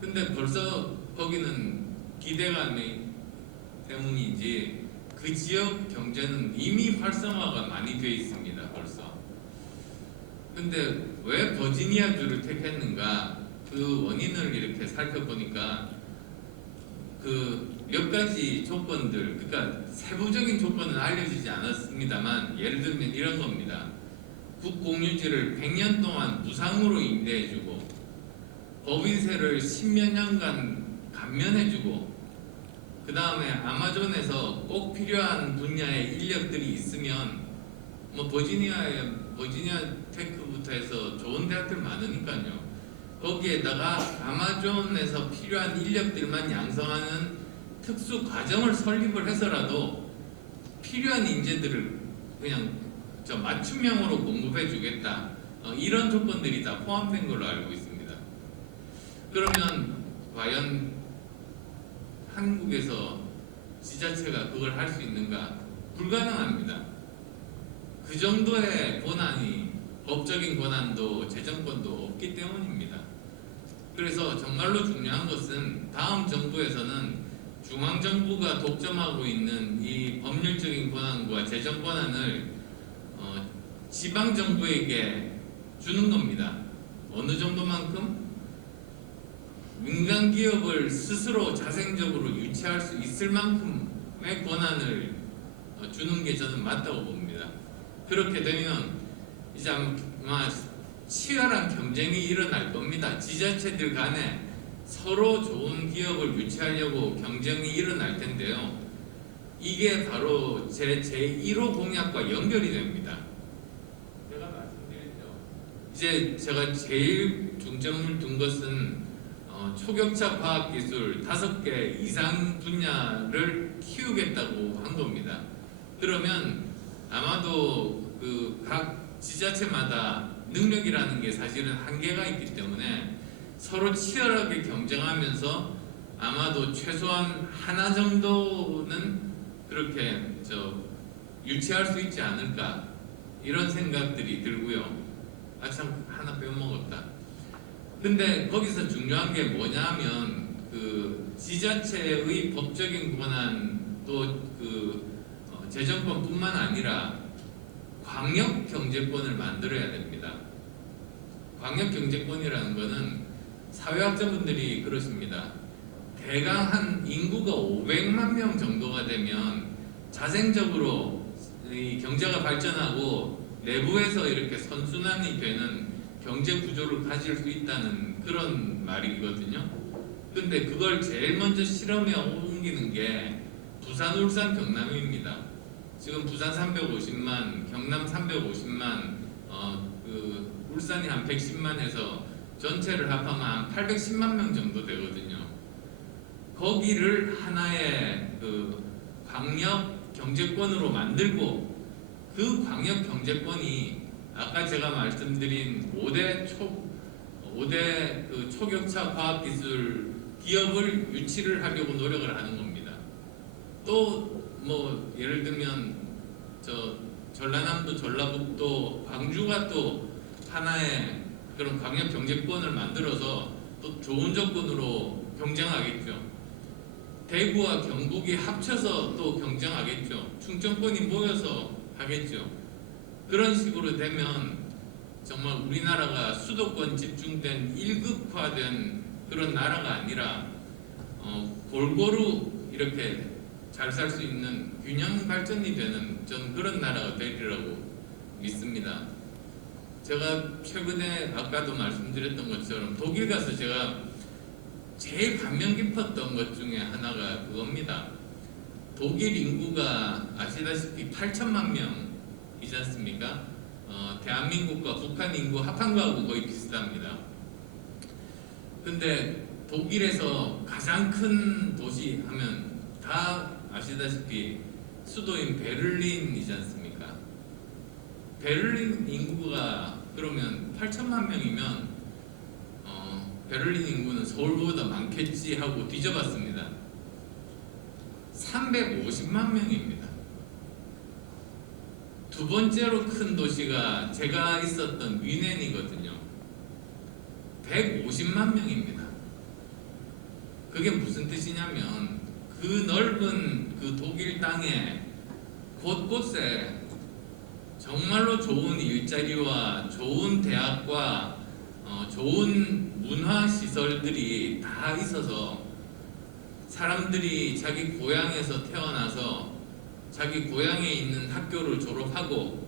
근데 벌써 거기는 기대감이 때문인지 그 지역 경제는 이미 활성화가 많이 되어 있습니다. 벌써. 근데 왜 버지니아 주를 택했는가? 그 원인을 이렇게 살펴보니까 그 몇 가지 조건들, 그러니까 세부적인 조건은 알려지지 않았습니다만 예를 들면 이런 겁니다. 국공유지를 100년 동안 무상으로 임대해주고 법인세를 10몇 년간 감면해주고 그 다음에 아마존에서 꼭 필요한 분야의 인력들이 있으면 버지니아 테크부터 해서 좋은 대학들 많으니까요. 거기에다가 아마존에서 필요한 인력들만 양성하는 특수 과정을 설립을 해서라도 필요한 인재들을 그냥 맞춤형으로 공급해 주겠다. 이런 조건들이 다 포함된 걸로 알고 있습니다. 그러면 과연 한국에서 지자체가 그걸 할 수 있는가? 불가능합니다. 그 정도의 권한이 법적인 권한도 재정권도 없기 때문입니다. 그래서 정말로 중요한 것은 다음 정부에서는 중앙정부가 독점하고 있는 이 법률적인 권한과 재정 권한을 지방정부에게 주는 겁니다. 어느 정도만큼? 민간 기업을 스스로 자생적으로 유치할 수 있을 만큼의 권한을 주는 게 저는 맞다고 봅니다. 그렇게 되면 이제 아마 치열한 경쟁이 일어날 겁니다. 지자체들 간에 서로 좋은 기업을 유치하려고 경쟁이 일어날 텐데요. 이게 바로 제 제1호 공약과 연결이 됩니다. 제가 말씀드렸죠. 이제 제가 제일 중점을 둔 것은 초격차 과학기술 5개 이상 분야를 키우겠다고 한 겁니다. 그러면 아마도 그 각 지자체마다 능력이라는 게 사실은 한계가 있기 때문에 서로 치열하게 경쟁하면서 아마도 최소한 하나 정도는 그렇게 유치할 수 있지 않을까 이런 생각들이 들고요. 참 하나 빼먹었다. 근데 거기서 중요한 게 뭐냐면 그 지자체의 법적인 권한 또 재정권뿐만 아니라 광역 경제권을 만들어야 됩니다. 광역 경제권이라는 것은 사회학자분들이 그러십니다. 대강 한 인구가 500만 명 정도가 되면 자생적으로 이 경제가 발전하고 내부에서 이렇게 선순환이 되는 경제 구조를 가질 수 있다는 그런 말이거든요. 근데 그걸 제일 먼저 실험에 옮기는 게 부산, 울산, 경남입니다. 지금 부산 350만, 경남 350만, 울산이 한 110만 해서 전체를 합하면 한 810만 명 정도 되거든요. 거기를 하나의 그 광역 경제권으로 만들고 그 광역 경제권이 아까 제가 말씀드린 5대 그 초격차 과학기술 기업을 유치를 하려고 노력을 하는 겁니다. 또 뭐 예를 들면 전라남도, 전라북도, 광주가 또 하나의 그런 광역 경제권을 만들어서 또 좋은 조건으로 경쟁하겠죠. 대구와 경북이 합쳐서 또 경쟁하겠죠. 충청권이 모여서 하겠죠. 그런 식으로 되면 정말 우리나라가 수도권 집중된 1극화된 그런 나라가 아니라 골고루 이렇게 잘 살 수 있는 균형 발전이 되는 저는 그런 나라가 되리라고 믿습니다. 제가 최근에 아까도 말씀드렸던 것처럼 독일 가서 제가 제일 감명 깊었던 것 중에 하나가 그겁니다. 독일 인구가 아시다시피 8천만 명이지 않습니까? 대한민국과 북한 인구 합한 거하고 거의 비슷합니다. 근데 독일에서 가장 큰 도시 하면 다 아시다시피 수도인 베를린이지 않습니까? 베를린 인구가 그러면 8천만 명이면 베를린 인구는 서울보다 많겠지 하고 뒤져봤습니다. 350만 명입니다. 두 번째로 큰 도시가 제가 있었던 뮌헨이거든요. 150만 명입니다. 그게 무슨 뜻이냐면 그 넓은 그 독일 땅에 곳곳에 정말로 좋은 일자리와 좋은 대학과 좋은 문화 시설들이 다 있어서 사람들이 자기 고향에서 태어나서 자기 고향에 있는 학교를 졸업하고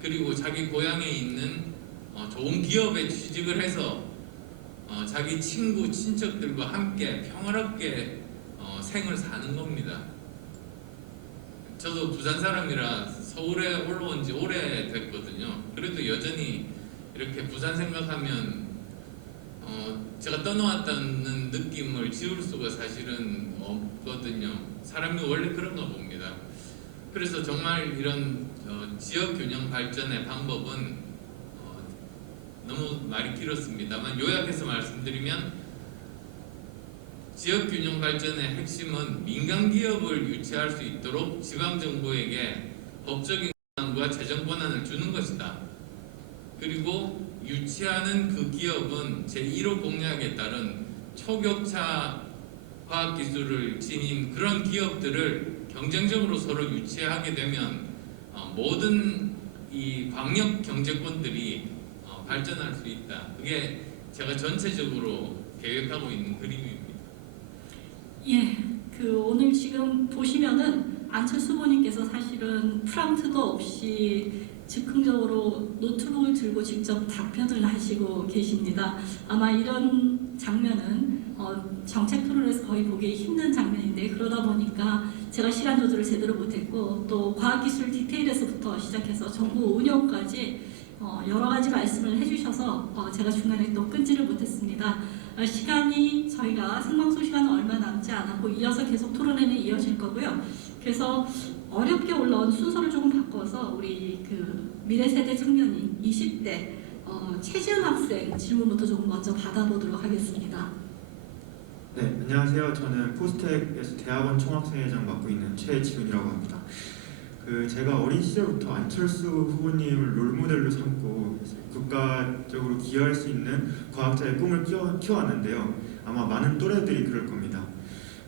그리고 자기 고향에 있는 좋은 기업에 취직을 해서 자기 친구, 친척들과 함께 평화롭게 생을 사는 겁니다. 저도 부산 사람이라 서울에 올라온 지 오래됐거든요. 그래도 여전히 이렇게 부산 생각하면 제가 떠나왔다는 느낌을 지울 수가 사실은 없거든요. 사람이 원래 그런가 봅니다. 그래서 정말 이런 지역 균형 발전의 방법은 너무 말이 길었습니다만 요약해서 말씀드리면 지역 균형 발전의 핵심은 민간 기업을 유치할 수 있도록 지방 정부에게 법적인 권한과 재정 권한을 주는 것이다. 그리고 유치하는 그 기업은 제1호 공약에 따른 초격차 과학기술을 지닌 그런 기업들을 경쟁적으로 서로 유치하게 되면 모든 이 광역 경제권들이 발전할 수 있다. 그게 제가 전체적으로 계획하고 있는 그림입니다. 예, 오늘 지금 보시면은 안철수 후보님께서 사실은 프랑트도 없이 즉흥적으로 노트북을 들고 직접 답변을 하시고 계십니다. 아마 이런 장면은 정책 토론에서 거의 보기 힘든 장면인데 그러다 보니까 제가 시간 조절을 제대로 못했고 또 과학기술 디테일에서부터 시작해서 정부 운영까지 여러 가지 말씀을 해주셔서 제가 중간에 또 끊지를 못했습니다. 시간이 저희가 생방송 시간은 얼마 남지 않았고 이어서 계속 토론회는 이어질 거고요. 그래서 어렵게 올라온 순서를 조금 바꿔서 우리 미래세대 청년인 20대 최지은 학생 질문부터 조금 먼저 받아보도록 하겠습니다. 네, 안녕하세요. 저는 포스텍에서 대학원 총학생회장 맡고 있는 최지은이라고 합니다. 제가 어린 시절부터 안철수 후보님을 롤모델로 삼고 국가적으로 기여할 수 있는 과학자의 꿈을 키워왔는데요. 아마 많은 또래들이 그럴 겁니다.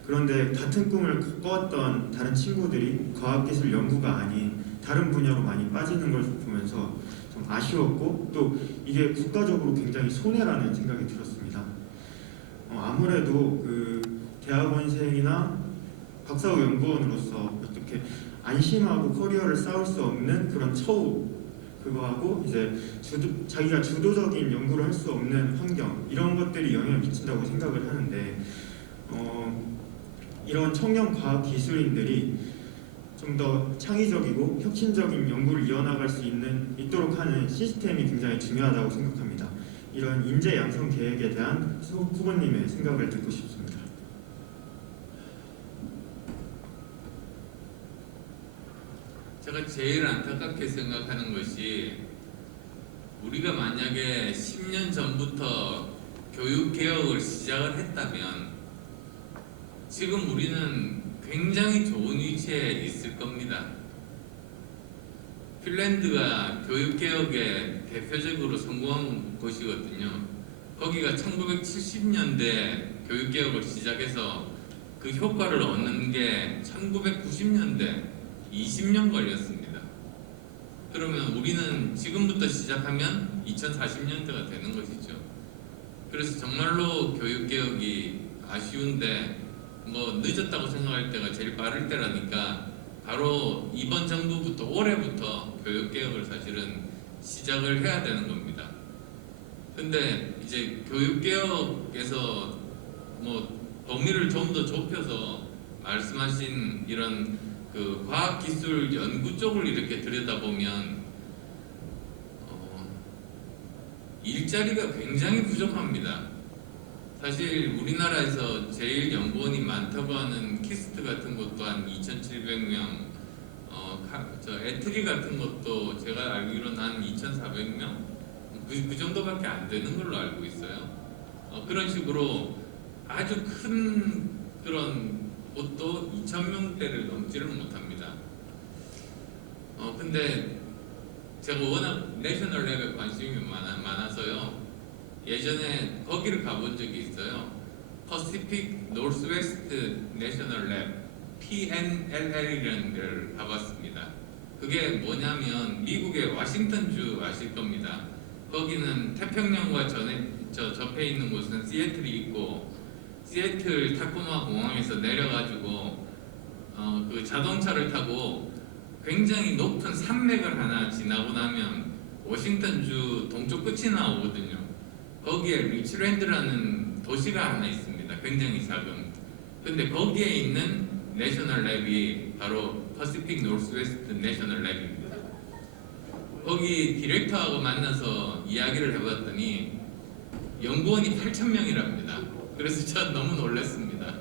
그런데 같은 꿈을 꿔왔던 다른 친구들이 과학기술 연구가 아닌 다른 분야로 많이 빠지는 걸 보면서 좀 아쉬웠고 또 이게 국가적으로 굉장히 손해라는 생각이 들었습니다. 아무래도 대학원생이나 박사후 연구원으로서 어떻게 안심하고 커리어를 쌓을 수 없는 그런 처우, 그거하고 이제 자기가 주도적인 연구를 할 수 없는 환경, 이런 것들이 영향을 미친다고 생각을 하는데 이런 청년 과학 기술인들이 좀 더 창의적이고 혁신적인 연구를 이어나갈 수 있도록 하는 시스템이 굉장히 중요하다고 생각합니다. 이런 인재 양성 계획에 대한 후보님의 생각을 듣고 싶습니다. 제가 제일 안타깝게 생각하는 것이 우리가 만약에 10년 전부터 교육개혁을 시작을 했다면 지금 우리는 굉장히 좋은 위치에 있을 겁니다. 핀란드가 교육개혁에 대표적으로 성공한 곳이거든요. 거기가 1970년대 교육개혁을 시작해서 그 효과를 얻는 게 1990년대 20년 걸렸습니다. 그러면 우리는 지금부터 시작하면 2040년대가 되는 것이죠. 그래서 정말로 교육개혁이 아쉬운데 뭐 늦었다고 생각할 때가 제일 빠를 때라니까 바로 이번 정부부터 올해부터 교육개혁을 사실은 시작을 해야 되는 겁니다. 근데 이제 교육개혁에서 뭐 범위를 좀 더 좁혀서 말씀하신 이런 그 과학기술 연구 쪽을 이렇게 들여다보면 일자리가 굉장히 부족합니다. 사실 우리나라에서 제일 연구원이 많다고 하는 키스트 같은 것도 한 2,700명, 저 에트리 같은 것도 제가 알기로는 한 2,400명, 그 정도밖에 안 되는 걸로 알고 있어요. 그런 식으로 아주 큰 그런 곳도 2,000명대를 넘지를 못합니다. 근데 제가 워낙 내셔널 랩에 관심이 많아서요. 예전에 거기를 가본 적이 있어요. 퍼시픽 노스웨스트 내셔널 랩 PNLL이라는 데를 가봤습니다. 그게 뭐냐면 미국의 워싱턴주 아실 겁니다. 거기는 태평양과 접해 있는 곳은 시애틀이 있고 시애틀 타코마 공항에서 내려가지고 그 자동차를 타고 굉장히 높은 산맥을 하나 지나고 나면 워싱턴주 동쪽 끝이 나오거든요. 거기에 리치랜드라는 도시가 하나 있습니다. 굉장히 작은. 근데 거기에 있는 내셔널 랩이 바로 퍼시픽 노스웨스트 내셔널 랩입니다. 거기 디렉터하고 만나서 이야기를 해봤더니 연구원이 8,000명이랍니다. 그래서 전 너무 놀랐습니다.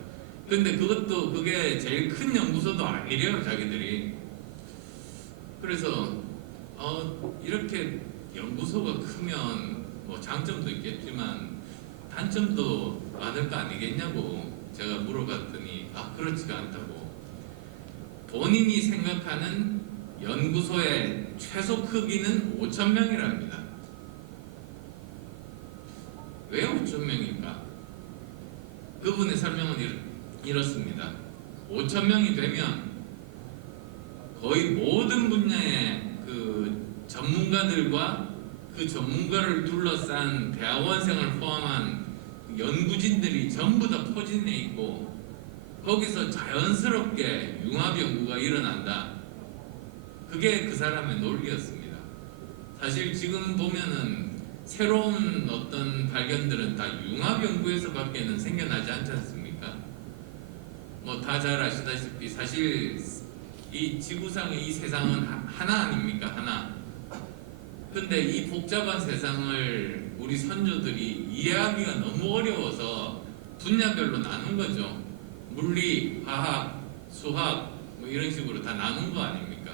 근데 그게 제일 큰 연구소도 아니래요, 자기들이. 그래서 이렇게 연구소가 크면 뭐 장점도 있겠지만 단점도 많을 거 아니겠냐고 제가 물어봤더니 그렇지가 않다고. 본인이 생각하는 연구소의 최소 크기는 5,000명이랍니다. 왜 5,000명일까? 그분의 설명은 이렇습니다. 5,000명이 되면 거의 모든 분야의 그 전문가들과 그 전문가를 둘러싼 대학원생을 포함한 연구진들이 전부 다 포진해 있고 거기서 자연스럽게 융합 연구가 일어난다. 그게 그 사람의 논리였습니다. 사실 지금 보면은 새로운 어떤 발견들은 다 융합 연구에서밖에는 생겨나지 않지 않습니까? 뭐 다 잘 아시다시피 사실 이 지구상의 이 세상은 하나 아닙니까? 하나. 근데 이 복잡한 세상을 우리 선조들이 이해하기가 너무 어려워서 분야별로 나눈 거죠. 물리, 화학, 수학 뭐 이런 식으로 다 나눈 거 아닙니까?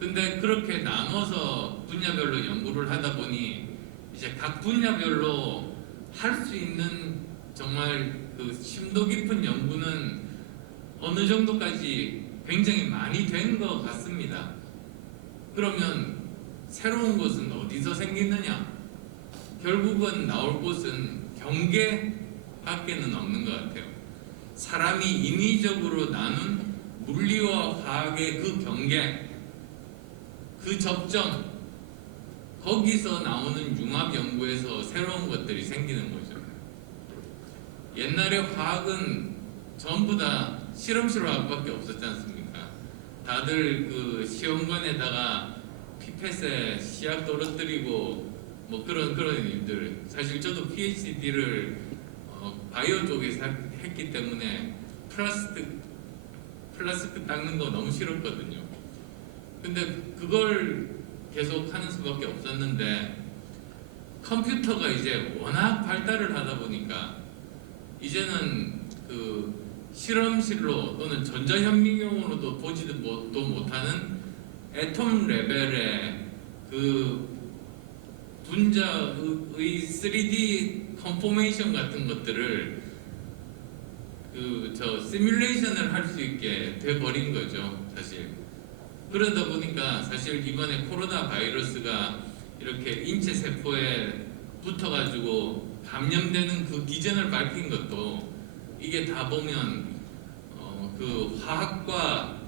근데 그렇게 나눠서 분야별로 연구를 하다 보니 이제 각 분야별로 할 수 있는 정말 그 심도 깊은 연구는 어느 정도까지 굉장히 많이 된 것 같습니다. 그러면 새로운 것은 어디서 생기느냐? 결국은 나올 곳은 경계밖에는 없는 것 같아요. 사람이 인위적으로 나눈 물리와 화학의 그 경계, 그 접점, 거기서 나오는 융합 연구에서 새로운 것들이 생기는 거죠. 옛날에 화학은 전부 다 실험실 화학밖에 없었지 않습니까? 다들 그 시험관에다가 피펫에 씨앗 떨어뜨리고 뭐 그런 일들. 사실 저도 PhD를 바이오 쪽에서 했기 때문에 플라스틱 닦는 거 너무 싫었거든요. 근데 그걸 계속 하는 수밖에 없었는데 컴퓨터가 이제 워낙 발달을 하다 보니까 이제는 그 실험실로 또는 전자현미경으로도 보지도 못하는 애톰 레벨의 그 분자의 3D 컨포메이션 같은 것들을 시뮬레이션을 할 수 있게 돼버린 거죠, 사실. 그러다 보니까 사실 이번에 코로나 바이러스가 이렇게 인체 세포에 붙어가지고 감염되는 그 기전을 밝힌 것도 이게 다 보면 그 화학과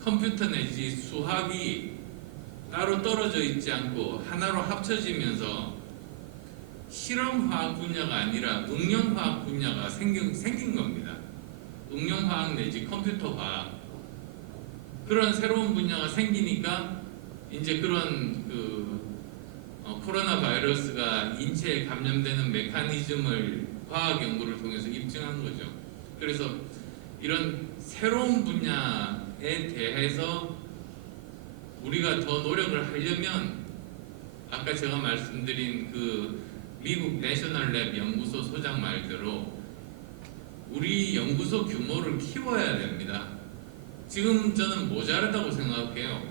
컴퓨터 내지 수학이 따로 떨어져 있지 않고 하나로 합쳐지면서 실험화학 분야가 아니라 응용화학 분야가 생긴 겁니다. 응용화학 내지 컴퓨터화학, 그런 새로운 분야가 생기니까 이제 그런 코로나 바이러스가 인체에 감염되는 메커니즘을 과학 연구를 통해서 입증한 거죠. 그래서 이런 새로운 분야에 대해서 우리가 더 노력을 하려면 아까 제가 말씀드린 그 미국 내셔널 랩 연구소 소장 말대로 우리 연구소 규모를 키워야 됩니다. 지금 저는 모자르다고 생각해요.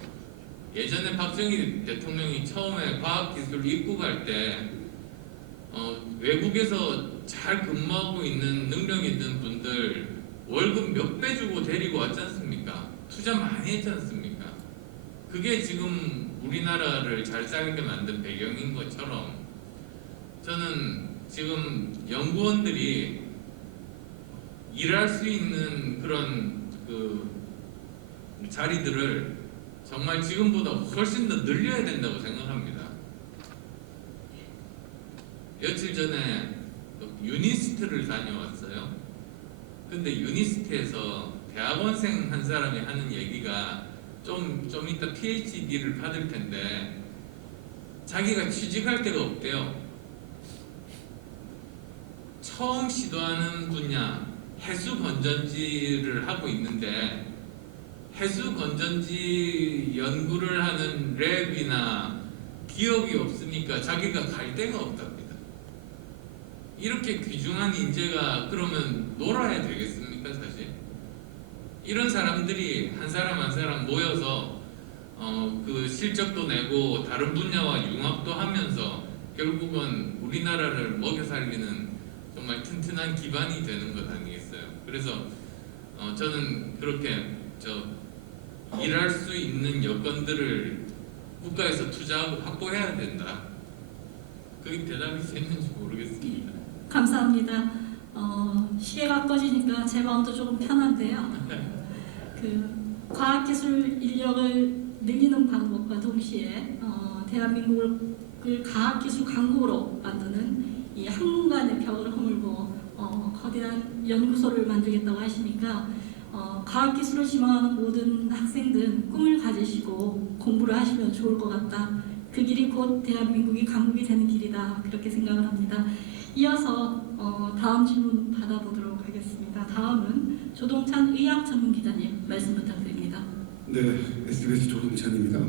예전에 박정희 대통령이 처음에 과학기술 입국할 때 외국에서 잘 근무하고 있는 능력 있는 분들 월급 몇 배 주고 데리고 왔지 않습니까? 투자 많이 했지 않습니까? 그게 지금 우리나라를 잘 살게 만든 배경인 것처럼 저는 지금 연구원들이 일할 수 있는 그런 자리들을 정말 지금보다 훨씬 더 늘려야 된다고 생각합니다. 며칠 전에 유니스트를 다녀왔어요. 근데 유니스트에서 대학원생 한 사람이 하는 얘기가 좀 이따 PhD를 받을 텐데 자기가 취직할 데가 없대요. 처음 시도하는 분야 해수 건전지를 하고 있는데 해수 건전지 연구를 하는 랩이나 기업이 없으니까 자기가 갈 데가 없답니다. 이렇게 귀중한 인재가 그러면 놀아야 되겠습니까, 사실? 이런 사람들이 한 사람 한 사람 모여서 그 실적도 내고 다른 분야와 융합도 하면서 결국은 우리나라를 먹여 살리는 정말 튼튼한 기반이 되는 것 아니겠어요? 그래서 저는 그렇게 일할 수 있는 여건들을 국가에서 투자하고 확보해야 된다. 그게 대답이 됐는지 모르겠습니다. 감사합니다. 시계가 꺼지니까 제 마음도 조금 편한데요. 과학기술 인력을 늘리는 방법과 동시에 대한민국을 과학기술 강국으로 만드는 이 학문간의 벽을 허물고 거대한 연구소를 만들겠다고 하시니까 과학기술을 지망하는 모든 학생들은 꿈을 가지시고 공부를 하시면 좋을 것 같다. 그 길이 곧 대한민국이 강국이 되는 길이다. 그렇게 생각을 합니다. 이어서 다음 질문 받아보도록 하겠습니다. 다음은 조동찬 의학 전문 기자님 말씀 부탁드립니다. 네, SBS 조동찬입니다.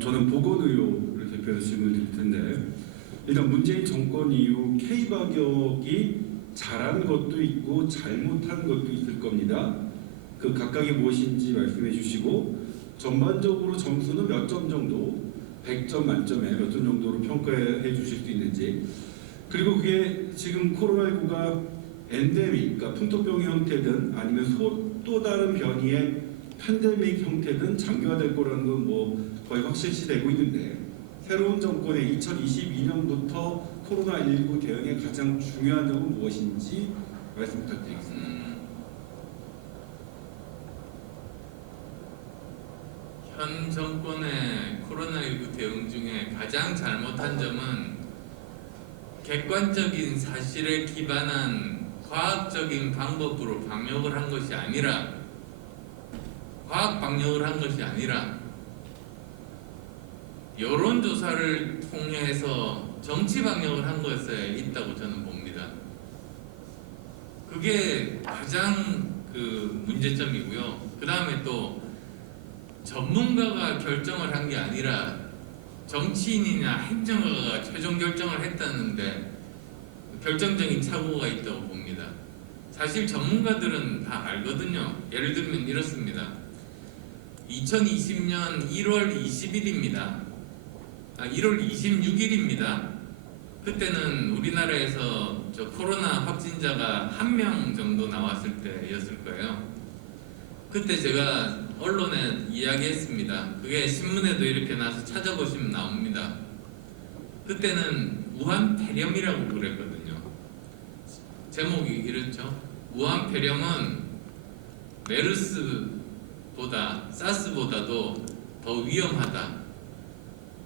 저는 보건의료를 대표해서 질문을 드릴 텐데 일단 문재인 정권 이후 K박역이 잘한 것도 있고 잘못한 것도 있을 겁니다. 그 각각이 무엇인지 말씀해 주시고 전반적으로 점수는 몇 점 정도, 100점 만점에 몇 점 정도로 평가해 주실 수 있는지, 그리고 그게 지금 코로나19가 엔데믹, 그러니까 풍토병 형태든 아니면 또 다른 변이의 팬데믹 형태든 장기화될 거라는 건 뭐 거의 확실시되고 있는데 새로운 정권의 2022년부터 코로나19 대응의 가장 중요한 점은 무엇인지 말씀 부탁드리겠습니다. 현 정권의 코로나19 대응 중에 가장 잘못한 점은 객관적인 사실에 기반한 과학적인 방법으로 방역을 한 것이 아니라 과학 방역을 한 것이 아니라 여론조사를 통해서 정치 방역을 한 것에 있다고 저는 봅니다. 그게 가장 문제점이고요. 그 다음에 또 전문가가 결정을 한 게 아니라 정치인이나 행정가가 최종 결정을 했다는데 결정적인 착오가 있다고 봅니다. 사실 전문가들은 다 알거든요. 예를 들면 이렇습니다. 2020년 1월 20일입니다. 1월 26일입니다. 그때는 우리나라에서 저 코로나 확진자가 1명 정도 나왔을 때였을 거예요. 그때 제가 언론에 이야기했습니다. 그게 신문에도 이렇게 나서 찾아보시면 나옵니다. 그때는 우한 폐렴이라고 그랬거든요. 제목이 이렇죠. 우한 폐렴은 메르스보다 사스보다도 더 위험하다.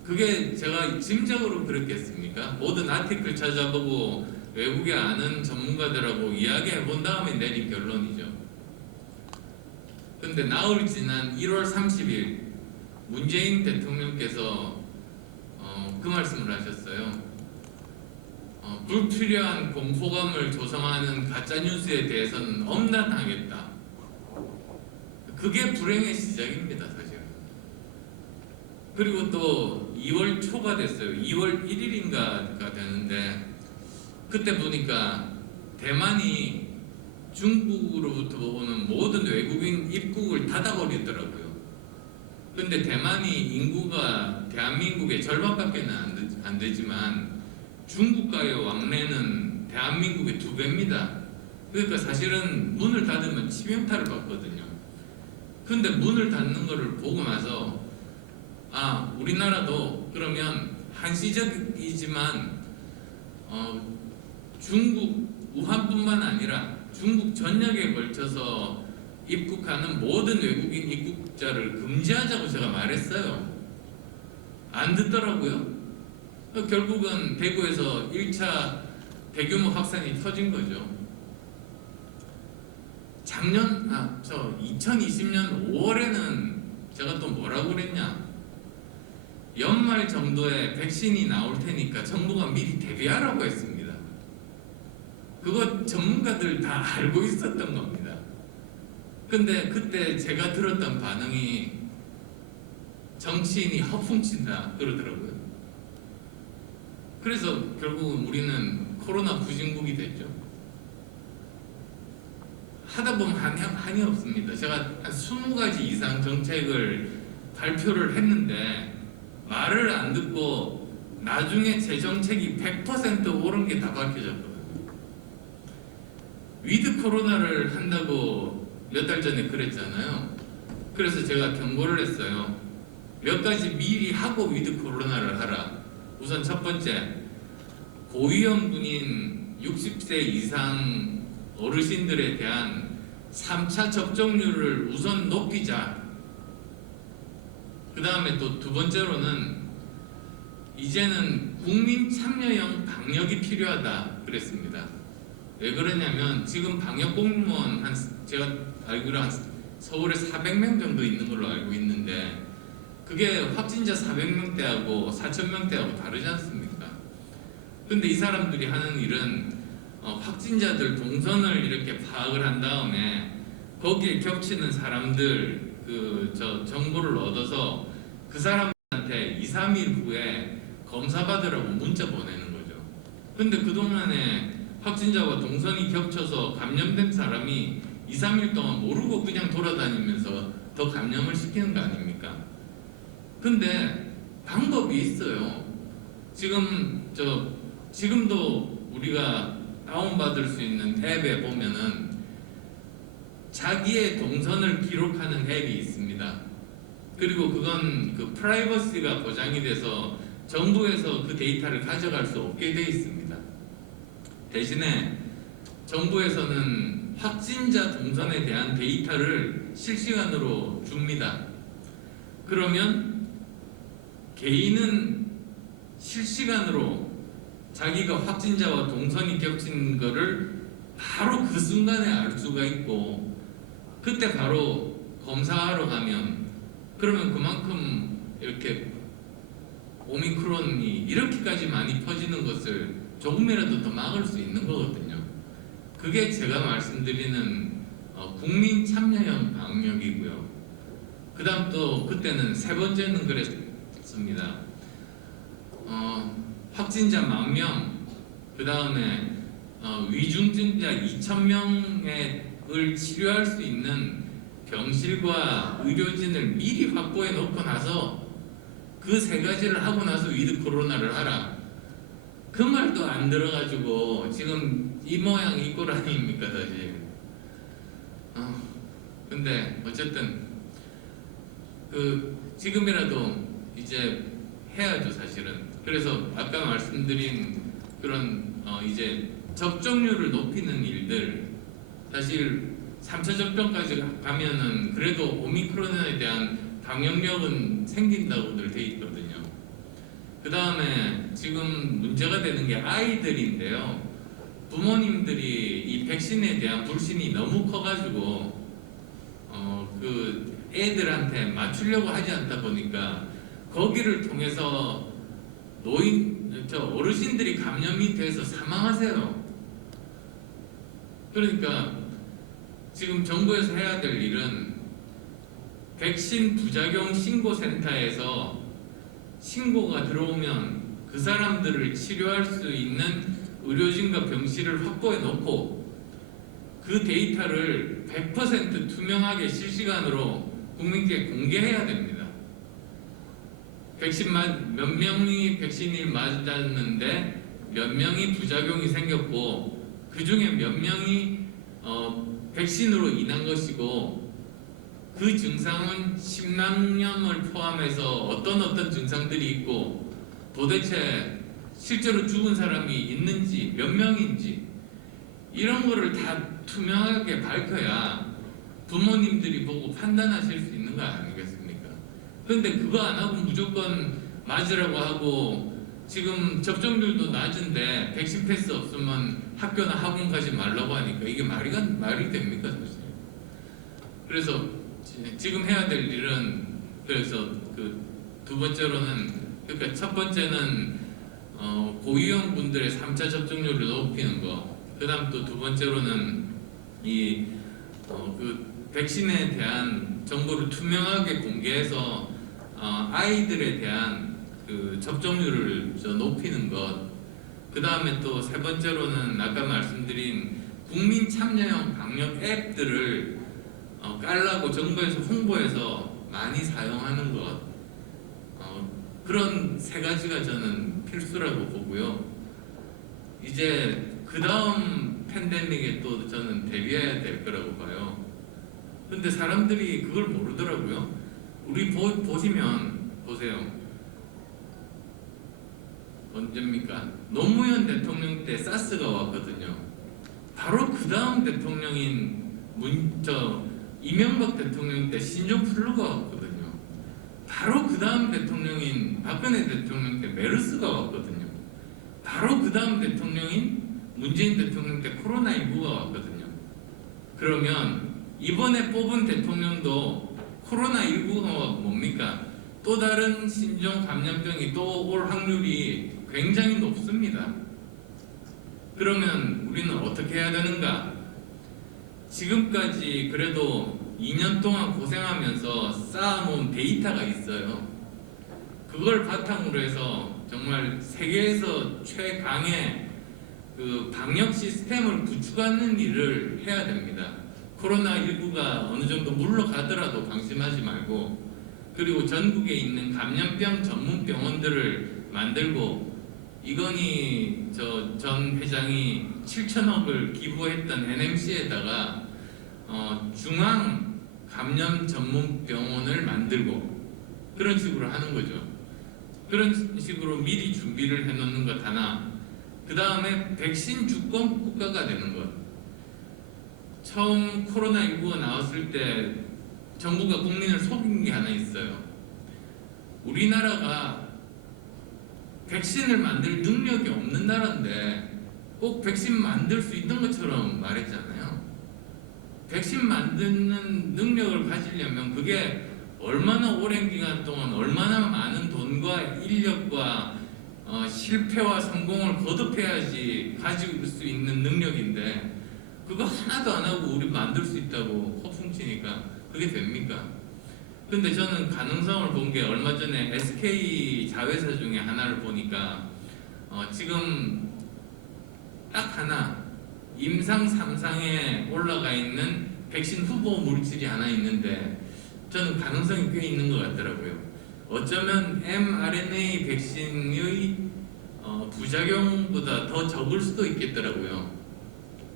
그게 제가 짐작으로 그랬겠습니까? 모든 아티클 찾아보고 외국에 아는 전문가들하고 이야기해 본 다음에 내린 결론이죠. 근데 나흘 지난 1월 30일 문재인 대통령께서 그 말씀을 하셨어요. 불필요한 공포감을 조성하는 가짜뉴스에 대해서는 엄단하겠다. 그게 불행의 시작입니다, 사실. 그리고 또 2월 초가 됐어요. 2월 1일인가가 되는데 그때 보니까 대만이 중국으로부터 오는 모든 외국인 입국을 닫아버리더라고요. 근데 대만이 인구가 대한민국의 절반밖에 안 되지만 중국과의 왕래는 대한민국의 2배입니다. 그러니까 사실은 문을 닫으면 치명타를 받거든요. 근데 문을 닫는 거를 보고 나서 우리나라도 그러면 한시적이지만 중국 우한뿐만 아니라 중국 전역에 걸쳐서 입국하는 모든 외국인 입국자를 금지하자고 제가 말했어요. 안 듣더라고요. 결국은 대구에서 1차 대규모 확산이 터진 거죠. 2020년 5월에는 제가 또 뭐라고 그랬냐? 연말 정도에 백신이 나올 테니까 정부가 미리 대비하라고 했습니다. 그거 전문가들 다 알고 있었던 겁니다. 근데 그때 제가 들었던 반응이 정치인이 허풍친다 그러더라고요. 그래서 결국은 우리는 코로나 부진국이 됐죠. 하다 보면 한이 없습니다. 제가 한 20가지 이상 정책을 발표를 했는데 말을 안 듣고 나중에 제 정책이 100% 옳은 게 다 밝혀졌거든요. 위드 코로나를 한다고 몇 달 전에 그랬잖아요. 그래서 제가 경고를 했어요. 몇 가지 미리 하고 위드 코로나를 하라. 우선 첫 번째, 고위험군인 60세 이상 어르신들에 대한 3차 접종률을 우선 높이자. 그 다음에 또 두 번째로는 이제는 국민 참여형 방역이 필요하다 그랬습니다. 왜 그러냐면 지금 방역 공무원 제가 알기로 한 서울에 400명 정도 있는 걸로 알고 있는데 그게 확진자 400명대하고 4,000명대하고 다르지 않습니까? 근데 이 사람들이 하는 일은 확진자들 동선을 이렇게 파악을 한 다음에 거기에 겹치는 사람들 정보를 얻어서 그 사람한테 2, 3일 후에 검사 받으라고 문자 보내는 거죠. 근데 그동안에 확진자와 동선이 겹쳐서 감염된 사람이 2, 3일 동안 모르고 그냥 돌아다니면서 더 감염을 시키는 거 아닙니까? 근데 방법이 있어요. 지금도 우리가 다운받을 수 있는 앱에 보면은 자기의 동선을 기록하는 앱이 있습니다. 그리고 그건 그 프라이버시가 보장이 돼서 정부에서 그 데이터를 가져갈 수 없게 돼 있습니다. 대신에 정부에서는 확진자 동선에 대한 데이터를 실시간으로 줍니다. 그러면 개인은 실시간으로 자기가 확진자와 동선이 겹친 거를 바로 그 순간에 알 수가 있고 그때 바로 검사하러 가면 그러면 그만큼 이렇게 오미크론이 이렇게까지 많이 퍼지는 것을 조금이라도 더 막을 수 있는 거거든요. 그게 제가 말씀드리는 국민 참여형 방역이고요. 그 다음 또 그때는 세 번째는 그랬습니다. 확진자 10,000명, 그 다음에 위중증자 2,000명을 치료할 수 있는 병실과 의료진을 미리 확보해 놓고 나서 그 세 가지를 하고 나서 위드 코로나를 하라. 그 말도 안 들어가지고 지금 이 모양 이 꼴 아닙니까 사실. 근데 어쨌든 그 지금이라도 이제 해야죠 사실은. 그래서 아까 말씀드린 그런 이제 접종률을 높이는 일들, 사실 3차 접종까지 가면은 그래도 오미크론에 대한 방역력은 생긴다고들 돼 있거든요. 그 다음에 지금 문제가 되는 게 아이들인데요. 부모님들이 이 백신에 대한 불신이 너무 커가지고 그 애들한테 맞추려고 하지 않다 보니까 거기를 통해서 어르신들이 감염이 돼서 사망하세요. 그러니까 지금 정부에서 해야 될 일은 백신 부작용 신고센터에서 신고가 들어오면 그 사람들을 치료할 수 있는 의료진과 병실을 확보해 놓고 그 데이터를 100% 투명하게 실시간으로 국민께 공개해야 됩니다. 몇 명이 백신을 맞았는데 몇 명이 부작용이 생겼고 그 중에 몇 명이 백신으로 인한 것이고 그 증상은 심낭염을 포함해서 어떤 증상들이 있고 도대체 실제로 죽은 사람이 있는지 몇 명인지 이런 거를 다 투명하게 밝혀야 부모님들이 보고 판단하실 수 있는 거 아니겠습니까? 그런데 그거 안 하고 무조건 맞으라고 하고 지금 접종률도 낮은데 백신 패스 없으면 학교나 학원 가지 말라고 하니까 이게 말이 됩니까 사실? 그래서 지금 해야 될 일은 그래서 그 두 번째로는 그러니까 첫 번째는 고위험 분들의 3차 접종률을 높이는 거. 그다음 또 두 번째로는 그 백신에 대한 정보를 투명하게 공개해서 아이들에 대한 그 접종률을 높이는 것. 그 다음에 또 세 번째로는 아까 말씀드린 국민 참여형 방역 앱들을 깔라고 정부에서 홍보해서 많이 사용하는 것. 그런 세 가지가 저는 필수라고 보고요. 이제 그 다음 팬데믹에 또 저는 대비해야 될 거라고 봐요. 근데 사람들이 그걸 모르더라고요. 우리 보세요. 언제입니까? 노무현 대통령 때 사스가 왔거든요. 바로 그 다음 대통령인 이명박 대통령 때 신종플루가 왔거든요. 바로 그 다음 대통령인 박근혜 대통령 때 메르스가 왔거든요. 바로 그 다음 대통령인 문재인 대통령 때 코로나19가 왔거든요. 그러면 이번에 뽑은 대통령도 코로나19가 뭡니까? 또 다른 신종 감염병이 또 올 확률이 굉장히 높습니다. 그러면 우리는 어떻게 해야 되는가? 지금까지 그래도 2년 동안 고생하면서 쌓아놓은 데이터가 있어요. 그걸 바탕으로 해서 정말 세계에서 최강의 그 방역 시스템을 구축하는 일을 해야 됩니다. 코로나19가 어느 정도 물러가더라도 방심하지 말고, 그리고 전국에 있는 감염병 전문 병원들을 만들고, 이건희 전 회장이 7천억을 기부했던 NMC에다가 중앙 감염 전문 병원을 만들고 그런 식으로 하는 거죠. 그런 식으로 미리 준비를 해놓는 것 하나, 그 다음에 백신 주권 국가가 되는 것. 처음 코로나19가 나왔을 때 정부가 국민을 속인 게 하나 있어요. 우리나라가 백신을 만들 능력이 없는 나라인데 꼭 백신 만들 수 있던 것처럼 말했잖아요. 백신 만드는 능력을 가지려면 그게 얼마나 오랜 기간 동안 얼마나 많은 돈과 인력과 실패와 성공을 거듭해야지 가질 수 있는 능력인데, 그거 하나도 안 하고 우리 만들 수 있다고 허풍치니까 그게 됩니까? 근데 저는 가능성을 본 게 얼마 전에 SK 자회사 중에 하나를 보니까 지금 딱 하나 임상 3상에 올라가 있는 백신 후보 물질이 하나 있는데 저는 가능성이 꽤 있는 것 같더라고요. 어쩌면 mRNA 백신의 부작용보다 더 적을 수도 있겠더라고요.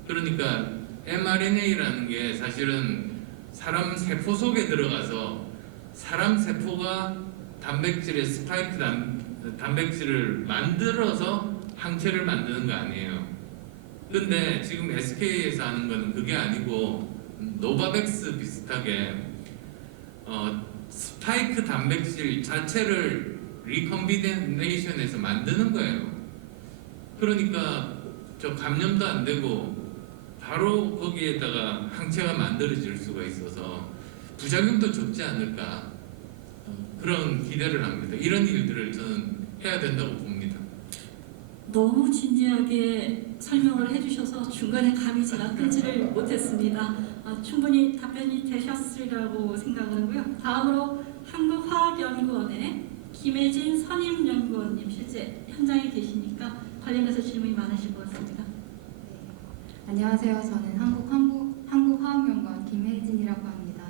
그러니까 mRNA라는 게 사실은 사람 세포 속에 들어가서 사람 세포가 단백질의 스파이크 단백질을 만들어서 항체를 만드는 거 아니에요. 근데 지금 SK에서 하는 거는 그게 아니고 노바백스 비슷하게 스파이크 단백질 자체를 리컴비네이션해서 만드는 거예요. 그러니까 저 감염도 안 되고 바로 거기에다가 항체가 만들어질 수가 있어서 부작용도 적지 않을까 그런 기대를 합니다. 이런 일들을 저는 해야 된다고 봅니다. 너무 진지하게 설명을 해주셔서 중간에 감이 제가 끊지를 못했습니다. 충분히 답변이 되셨으리라고 생각하고요. 다음으로 한국화학연구원의 김혜진 선임연구원님, 실제 현장에 계시니까 관련해서 질문이 많으실 것 같습니다. 안녕하세요. 저는 한국화학연구원 김혜진이라고 합니다.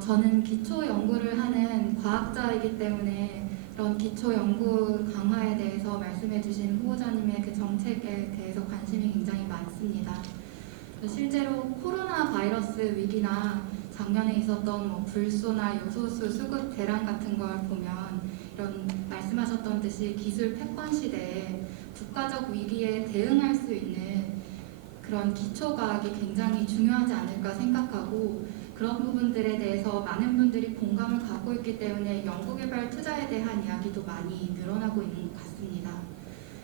저는 기초 연구를 하는 과학자이기 때문에 그런 기초 연구 강화에 대해서 말씀해주신 후보자님의 그 정책에 대해서 관심이 굉장히 많습니다. 실제로 코로나 바이러스 위기나 작년에 있었던 뭐 불소나 요소수 수급 대란 같은 걸 보면 이런 말씀하셨던 듯이 기술 패권 시대에 국가적 위기에 대응할 수 있는 그런 기초과학이 굉장히 중요하지 않을까 생각하고 그런 부분들에 대해서 많은 분들이 공감을 갖고 있기 때문에 연구개발 투자에 대한 이야기도 많이 늘어나고 있는 것 같습니다.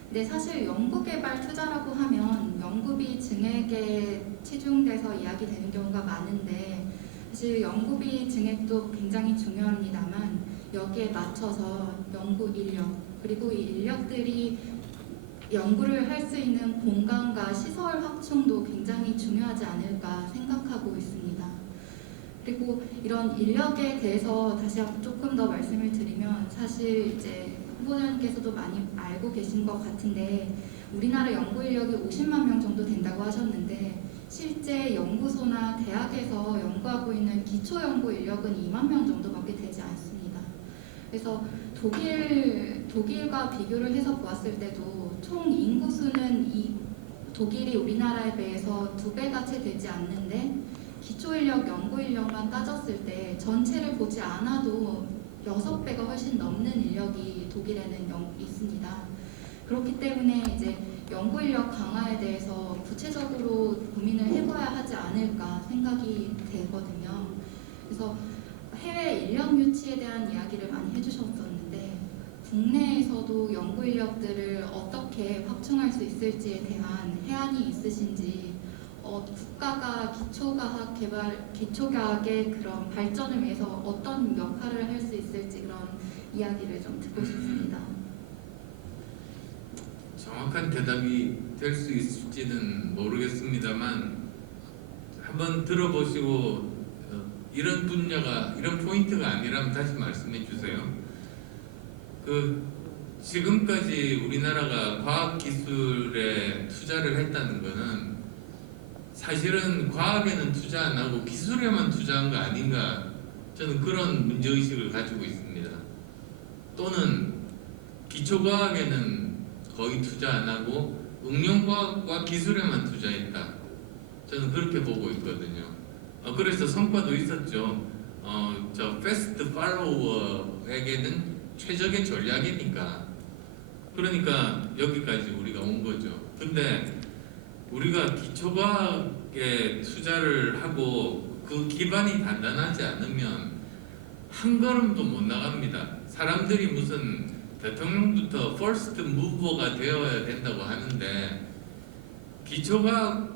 근데 사실 연구개발 투자라고 하면 연구비 증액에 치중돼서 이야기되는 경우가 많은데 사실 연구비 증액도 굉장히 중요합니다만 여기에 맞춰서 연구 인력 그리고 이 인력들이 연구를 할 수 있는 공간과 시설 확충도 굉장히 중요하지 않을까 생각하고 있습니다. 그리고 이런 인력에 대해서 다시 조금 더 말씀을 드리면 사실 이제 후보자님께서도 많이 알고 계신 것 같은데 우리나라 연구 인력이 50만 명 정도 된다고 하셨는데 실제 연구소나 대학에서 연구하고 있는 기초 연구 인력은 2만 명 정도밖에 되지 않습니다. 그래서 독일과 비교를 해서 보았을 때도 총 인구수는 독일이 우리나라에 비해서 2배가 채 되지 않는데 기초인력, 연구인력만 따졌을 때 전체를 보지 않아도 6배가 훨씬 넘는 인력이 독일에는 있습니다. 그렇기 때문에 이제 연구인력 강화에 대해서 구체적으로 고민을 해봐야 하지 않을까 생각이 되거든요. 그래서 해외 인력 유치에 대한 이야기를 많이 해주셨었는데 국내에서도 연구 인력들을 어떻게 확충할 수 있을지에 대한 해안이 있으신지 국가가 기초과학의 그런 발전을 위해서 어떤 역할을 할 수 있을지 그런 이야기를 좀 듣고 싶습니다. 정확한 대답이 될 수 있을지는 모르겠습니다만 한번 들어보시고 이런 분야가 이런 포인트가 아니라면 다시 말씀해 주세요. 지금까지 우리나라가 과학기술에 투자를 했다는 것은 사실은 과학에는 투자 안 하고 기술에만 투자한 거 아닌가 저는 그런 문제의식을 가지고 있습니다. 또는 기초과학에는 거의 투자 안 하고 응용과학과 기술에만 투자했다. 저는 그렇게 보고 있거든요. 그래서 성과도 있었죠. 저 패스트 팔로워에게는 최적의 전략이니까. 그러니까 여기까지 우리가 온 거죠. 근데 우리가 기초과학에 투자를 하고 그 기반이 단단하지 않으면 한 걸음도 못 나갑니다. 사람들이 무슨 대통령부터 퍼스트 무버가 되어야 된다고 하는데 기초과학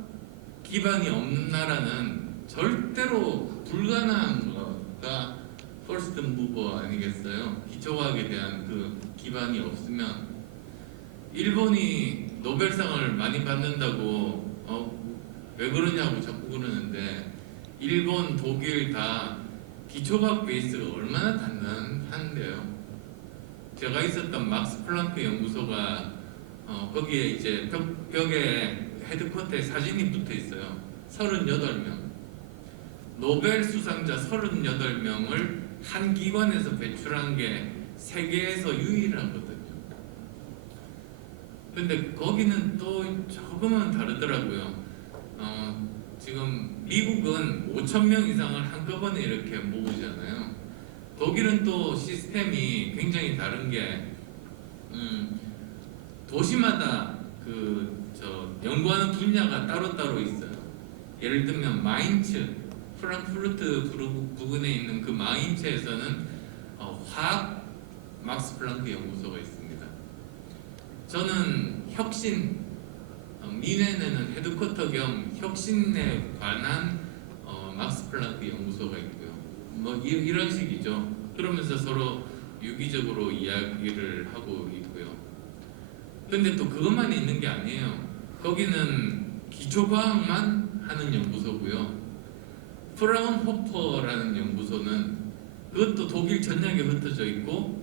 기반이 없는 나라는 절대로 불가능한 거가 퍼스트 무버 아니겠어요? 기초과학에 대한 그 기반이 없으면 일본이 노벨상을 많이 받는다고 왜 그러냐고 자꾸 그러는데 일본, 독일 다 기초과학 베이스가 얼마나 단단한데요. 제가 있었던 막스 플랑크 연구소가 거기에 이제 벽에 헤드쿼터에 사진이 붙어 있어요. 38명. 노벨 수상자 38명을 한 기관에서 배출한 게 세계에서 유일하거든요. 근데 거기는 또 조금은 다르더라고요. 지금 미국은 5,000명 이상을 한꺼번에 이렇게 모으잖아요. 독일은 또 시스템이 굉장히 다른 게 도시마다 연구하는 분야가 따로따로 있어요. 예를 들면 마인츠, 프랑크푸르트 부근에 있는 그 마인츠에서는 화학 막스 플랑크 연구소가 있습니다. 저는 혁신, 미네네는 헤드쿼터 겸 혁신에 관한 막스 플랑크 연구소가 있고요. 뭐 이런 식이죠. 그러면서 서로 유기적으로 이야기를 하고 있고요. 근데 또 그것만 있는 게 아니에요. 거기는 기초과학만 하는 연구소고요. 프라운호퍼라는 연구소는 그것도 독일 전역에 흩어져 있고,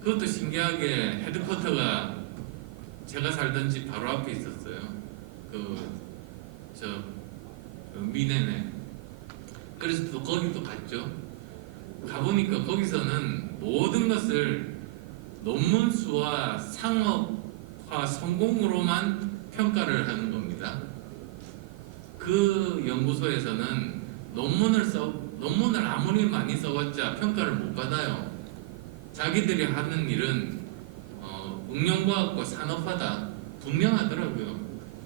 그것도 신기하게 헤드쿼터가 제가 살던 집 바로 앞에 있었어요. 미네네. 그래서 또 거기도 갔죠. 가보니까 거기서는 모든 것을 논문 수와 상업화 성공으로만 평가를 하는 겁니다. 그 연구소에서는 논문을 아무리 많이 써봤자 평가를 못 받아요. 자기들이 하는 일은 응용과학과 산업화다 분명하더라고요.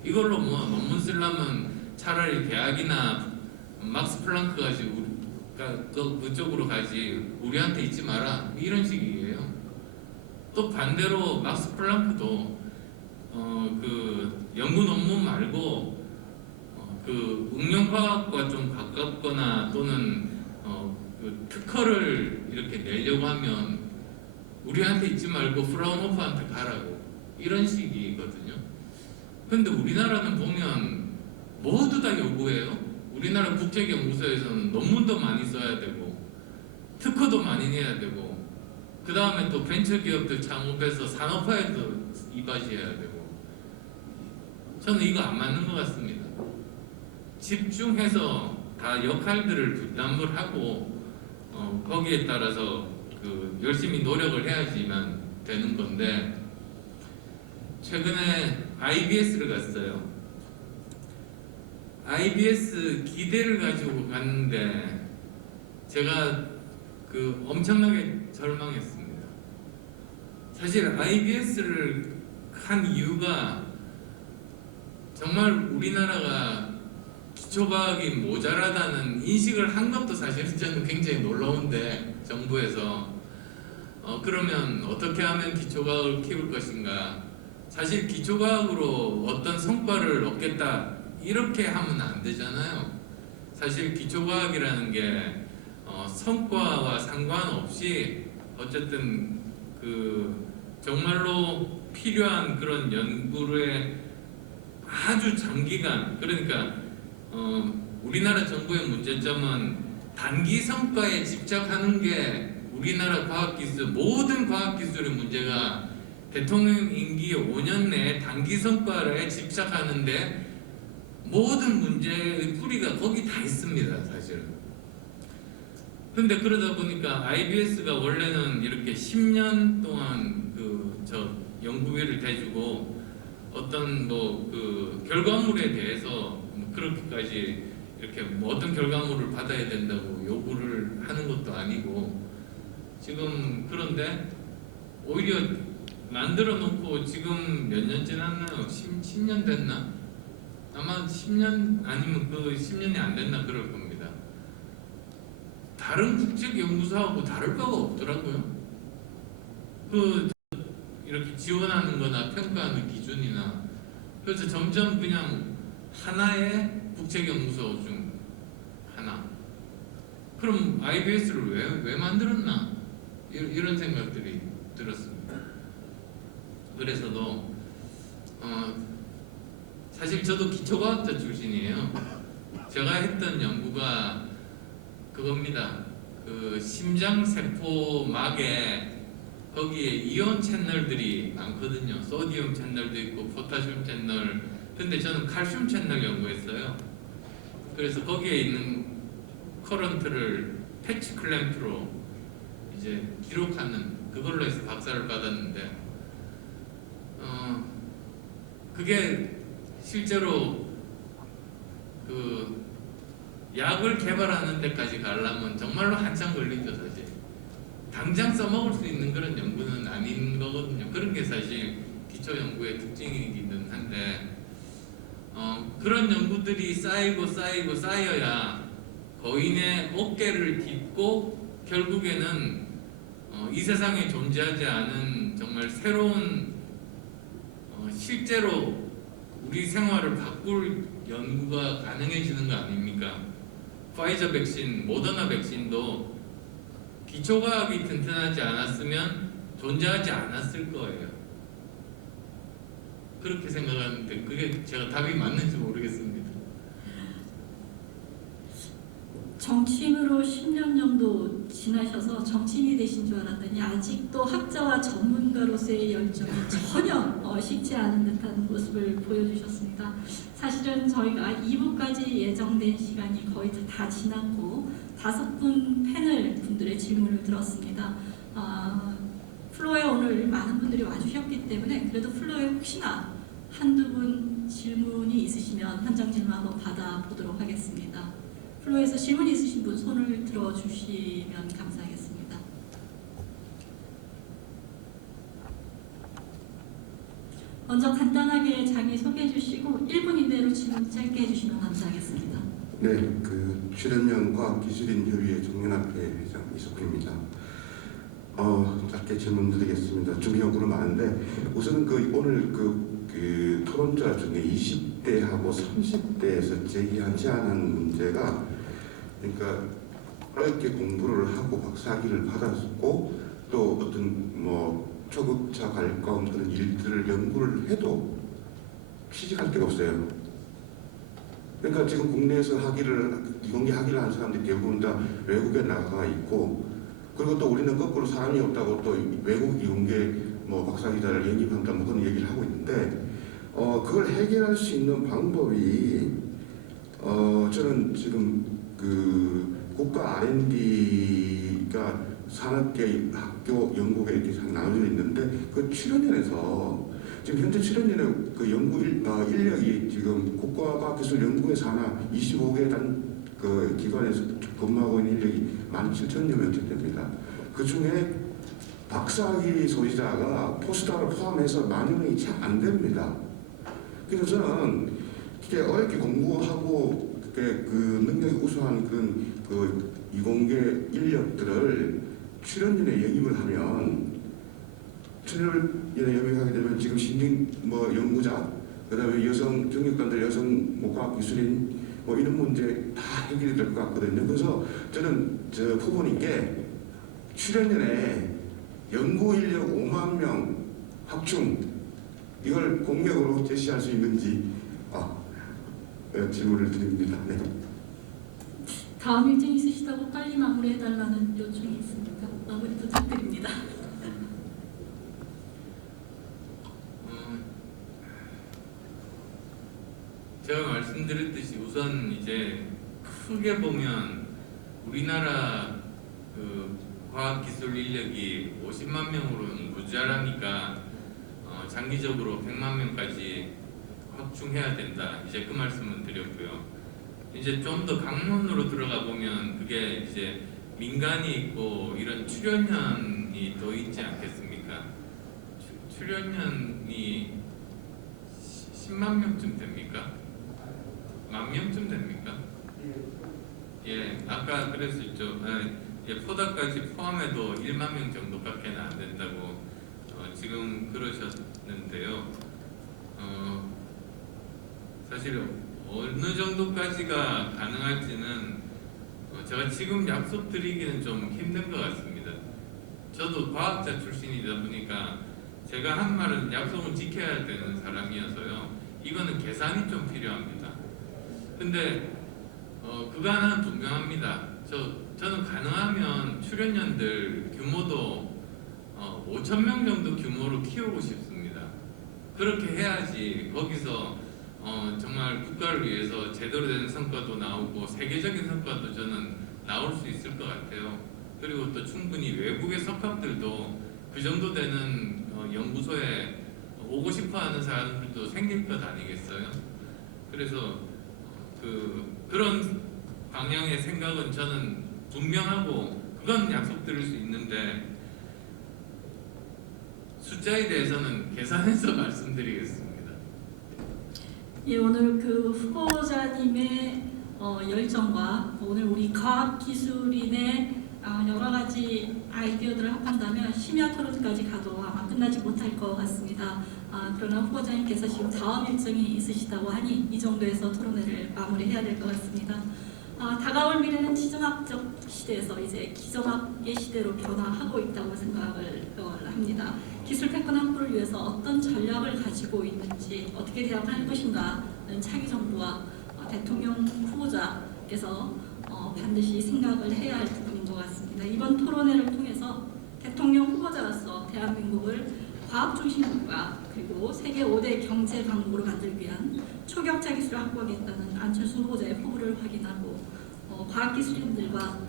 이걸로 뭐 논문 쓰려면 차라리 대학이나 막스 플랑크 가지고 그쪽으로 가지 우리한테 있지 마라, 이런 식이에요. 또 반대로 막스 플랑크도 그 연구 논문 말고 그 응용과학과 좀 가깝거나 또는 그 특허를 이렇게 내려고 하면 우리한테 있지 말고 프라운호퍼한테 가라고, 이런 식이거든요. 근데 우리나라는 보면 모두 다 요구해요. 우리나라 국제연구소에서는 논문도 많이 써야 되고 특허도 많이 내야 되고, 그 다음에 또 벤처기업들 창업해서 산업화에도 이바지해야 되고. 저는 이거 안 맞는 것 같습니다. 집중해서 다 역할들을 분담을 하고 거기에 따라서 열심히 노력을 해야지만 되는 건데, 최근에 IBS를 갔어요. IBS 기대를 가지고 갔는데 제가 엄청나게 절망했습니다. 사실 IBS를 한 이유가 정말 우리나라가 기초과학이 모자라다는 인식을 한 것도 사실은 저는 굉장히 놀라운데, 정부에서 그러면 어떻게 하면 기초과학을 키울 것인가, 사실 기초과학으로 어떤 성과를 얻겠다 이렇게 하면 안 되잖아요. 사실 기초과학이라는 게 성과와 상관없이 어쨌든 정말로 필요한 그런 연구를 아주 장기간, 그러니까 우리나라 정부의 문제점은 단기 성과에 집착하는 게 우리나라 과학기술, 모든 과학기술의 문제가 대통령 임기 5년 내에 단기 성과에 집착하는데 모든 문제의 뿌리가 거기 다 있습니다, 사실. 근데 그러다 보니까 IBS가 원래는 이렇게 10년 동안 연구비를 대주고 어떤 결과물에 대해서 그렇게까지 이렇게 어떤 결과물을 받아야 된다고 요구를 하는 것도 아니고, 지금 그런데 오히려 만들어 놓고 지금 몇 년 지났나요? 10년 됐나? 아마 10년 아니면 10년이 안 됐나 그럴 겁니다. 다른 국제연구소하고 다를 바가 없더라고요. 이렇게 지원하는 거나 평가하는 기준이나. 그래서 점점 그냥 하나의 국제연구소 중 하나. 그럼 IBS를 왜 만들었나? 이런 생각들이 들었습니다. 그래서도 사실 저도 기초과학자 출신이에요. 제가 했던 연구가 그겁니다. 심장세포막에 거기에 이온 채널들이 많거든요. 소디움 채널도 있고 포타슘 채널. 근데 저는 칼슘 채널 연구했어요. 그래서 거기에 있는 커런트를 패치 클램프로 이제 기록하는 그걸로 해서 박사를 받았는데 그게 실제로 그 약을 개발하는 데까지 가려면 정말로 한참 걸리죠. 사실 당장 써먹을 수 있는 그런 연구는 아닌 거거든요. 그런 게 사실 기초 연구의 특징이기는 한데 그런 연구들이 쌓여야 거인의 어깨를 딛고 결국에는 이 세상에 존재하지 않은 정말 새로운 실제로 우리 생활을 바꿀 연구가 가능해지는 거 아닙니까? 파이저 백신, 모더나 백신도 기초과학이 튼튼하지 않았으면 존재하지 않았을 거예요. 그렇게 생각하는데 그게 제가 답이 맞는지 모르겠습니다. 정치인으로 10년 정도 지나셔서 정치인이 되신 줄 알았더니 아직도 학자와 전문가로서의 열정이 전혀 식지 않은 듯한 모습을 보여주셨습니다. 사실은 저희가 2부까지 예정된 시간이 거의 다 지났고 5분 패널 분들의 질문을 들었습니다. 플로어에 오늘 많은 분들이 와주셨기 때문에 그래도 플로어에 혹시나 한두 분 질문이 있으시면 현장 질문 한번 받아보도록 하겠습니다. 플로어에서 질문 있으신 분 손을 들어주시면 감사하겠습니다. 먼저 간단하게 자기 소개해 주시고 1분 이내로 질문 짧게 해주시면 감사하겠습니다. 네, 그 출연연과 기술인 협의회 정연합회 회장 이석규입니다. 짧게 질문 드리겠습니다. 준비 연구는 많은데 우선은 오늘 그 토론자 중에 20대하고 30대에서 제기하지 않은 문제가 그러니까 어렵게 공부를 하고 박사학위를 받았고 또 어떤 초급자 갈검 그런 일들을 연구를 해도 취직할 데가 없어요. 그러니까 지금 국내에서 이공계 학위를 한 사람들이 대부분 다 외국에 나가 있고 그리고 또 우리는 거꾸로 사람이 없다고 또 외국 이공계 박사기자를 영입한다 그런 얘기를 하고 있는데 그걸 해결할 수 있는 방법이 저는 지금 그 국가 R&D가 산업계 학교 연구계 이렇게 나눠져 있는데 그 출연연에서 지금 현재 출연연의 그 연구 인력이 지금 국가과학기술연구회에서 하나 25개 그 기관에서 근무하고 있는 인력이 17,000여 명쯤 됩니다. 그 중에 박사학위 소지자가 포스터를 포함해서 10,000 명이 채 안 됩니다. 그래서 저는 이렇게 어렵게 공부하고 그 능력이 우수한 그런 그 이공계 인력들을 출연연에 영입을 하면 출연연에 영입하게 되면 지금 신진 연구자 그다음에 여성 경력단들 여성 과학 기술인 이런 문제 다 해결이 될 것 같거든요. 그래서 저는 후보님께 출연연에 연구 인력 5만 명 확충 이걸 공약으로 제시할 수 있는지 질문을 드립니다. 네. 다음 일정 있으시다고 빨리 마무리해달라는 요청이 있습니다. 마무리 부탁드립니다. 제가 말씀드렸듯이 우선 이제 크게 보면 우리나라 그 과학기술 인력이 50만 명으로는 모자라니까 장기적으로 100만 명까지 확충해야 된다. 이제 그 말씀은 드렸고요. 이제 좀 더 강론으로 들어가 보면 그게 이제 민간이 있고 이런 출연연이 더 있지 않겠습니까? 출연연이 10만 명쯤 됩니까? 10,000명쯤 됩니까? 예, 아까 그랬었죠. 포닥까지 포함해도 1만 명 정도밖에 안 된다고 지금 그러셨는데요. 사실 어느 정도까지가 가능할지는 제가 지금 약속드리기는 좀 힘든 것 같습니다. 저도 과학자 출신이다 보니까 제가 한 말은 약속을 지켜야 되는 사람이어서요. 이거는 계산이 좀 필요합니다. 근데 그거 하나는 분명합니다. 저는 가능하면 출연연들 규모도 5,000명 정도 규모로 키우고 싶습니다. 그렇게 해야지 거기서 정말 국가를 위해서 제대로 된 성과도 나오고 세계적인 성과도 저는 나올 수 있을 것 같아요. 그리고 또 충분히 외국의 석학들도 그 정도 되는 연구소에 오고 싶어하는 사람들도 생길 것 아니겠어요? 그래서 그런 방향의 생각은 저는 분명하고 그건 약속드릴 수 있는데 숫자에 대해서는 계산해서 말씀드리겠습니다. 예, 오늘 그 후보자님의 열정과 오늘 우리 과학기술인의 여러 가지 아이디어들을 합한다면 심야 토론까지 가도 아마 끝나지 못할 것 같습니다. 그러나 후보자님께서 지금 다음 일정이 있으시다고 하니 이 정도에서 토론회를 마무리해야 될 것 같습니다. 다가올 미래는 지정학적 시대에서 이제 기정학의 시대로 변화하고 있다고 생각을 합니다. 기술 패권 확보를 위해서 어떤 전략을 가지고 있는지 어떻게 대응할 것인가는 차기 정부와 대통령 후보자께서 반드시 생각을 해야 할 부분인 것 같습니다. 이번 토론회를 통해서 대통령 후보자로서 대한민국을 과학 중심국가 그리고 세계 5대 경제 강국으로 만들기 위한 초격자 기술을 확보하겠다는 안철수 후보자의 포부를 확인하고 과학기술인들과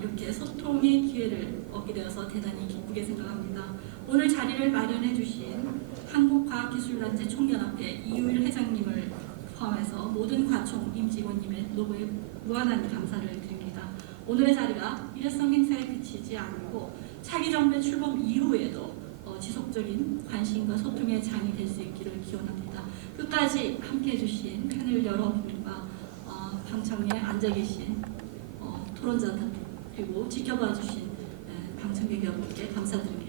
이렇게 소통의 기회를 얻게 되어서 대단히 기쁘게 생각합니다. 오늘 자리를 마련해 주신 한국과학기술단체 총연합회 이우일 회장님을 포함해서 모든 과총 임직원님의 노고에 무한한 감사를 드립니다. 오늘의 자리가 일회성 행사에 그치지 않고 차기 정부의 출범 이후에도 지속적인 관심과 소통의 장이 될 수 있기를 기원합니다. 끝까지 함께해 주신 패널 여러분과 방청에 앉아 계신 토론자들 그리고 지켜봐 주신 방청객 여러분께 감사드립니다.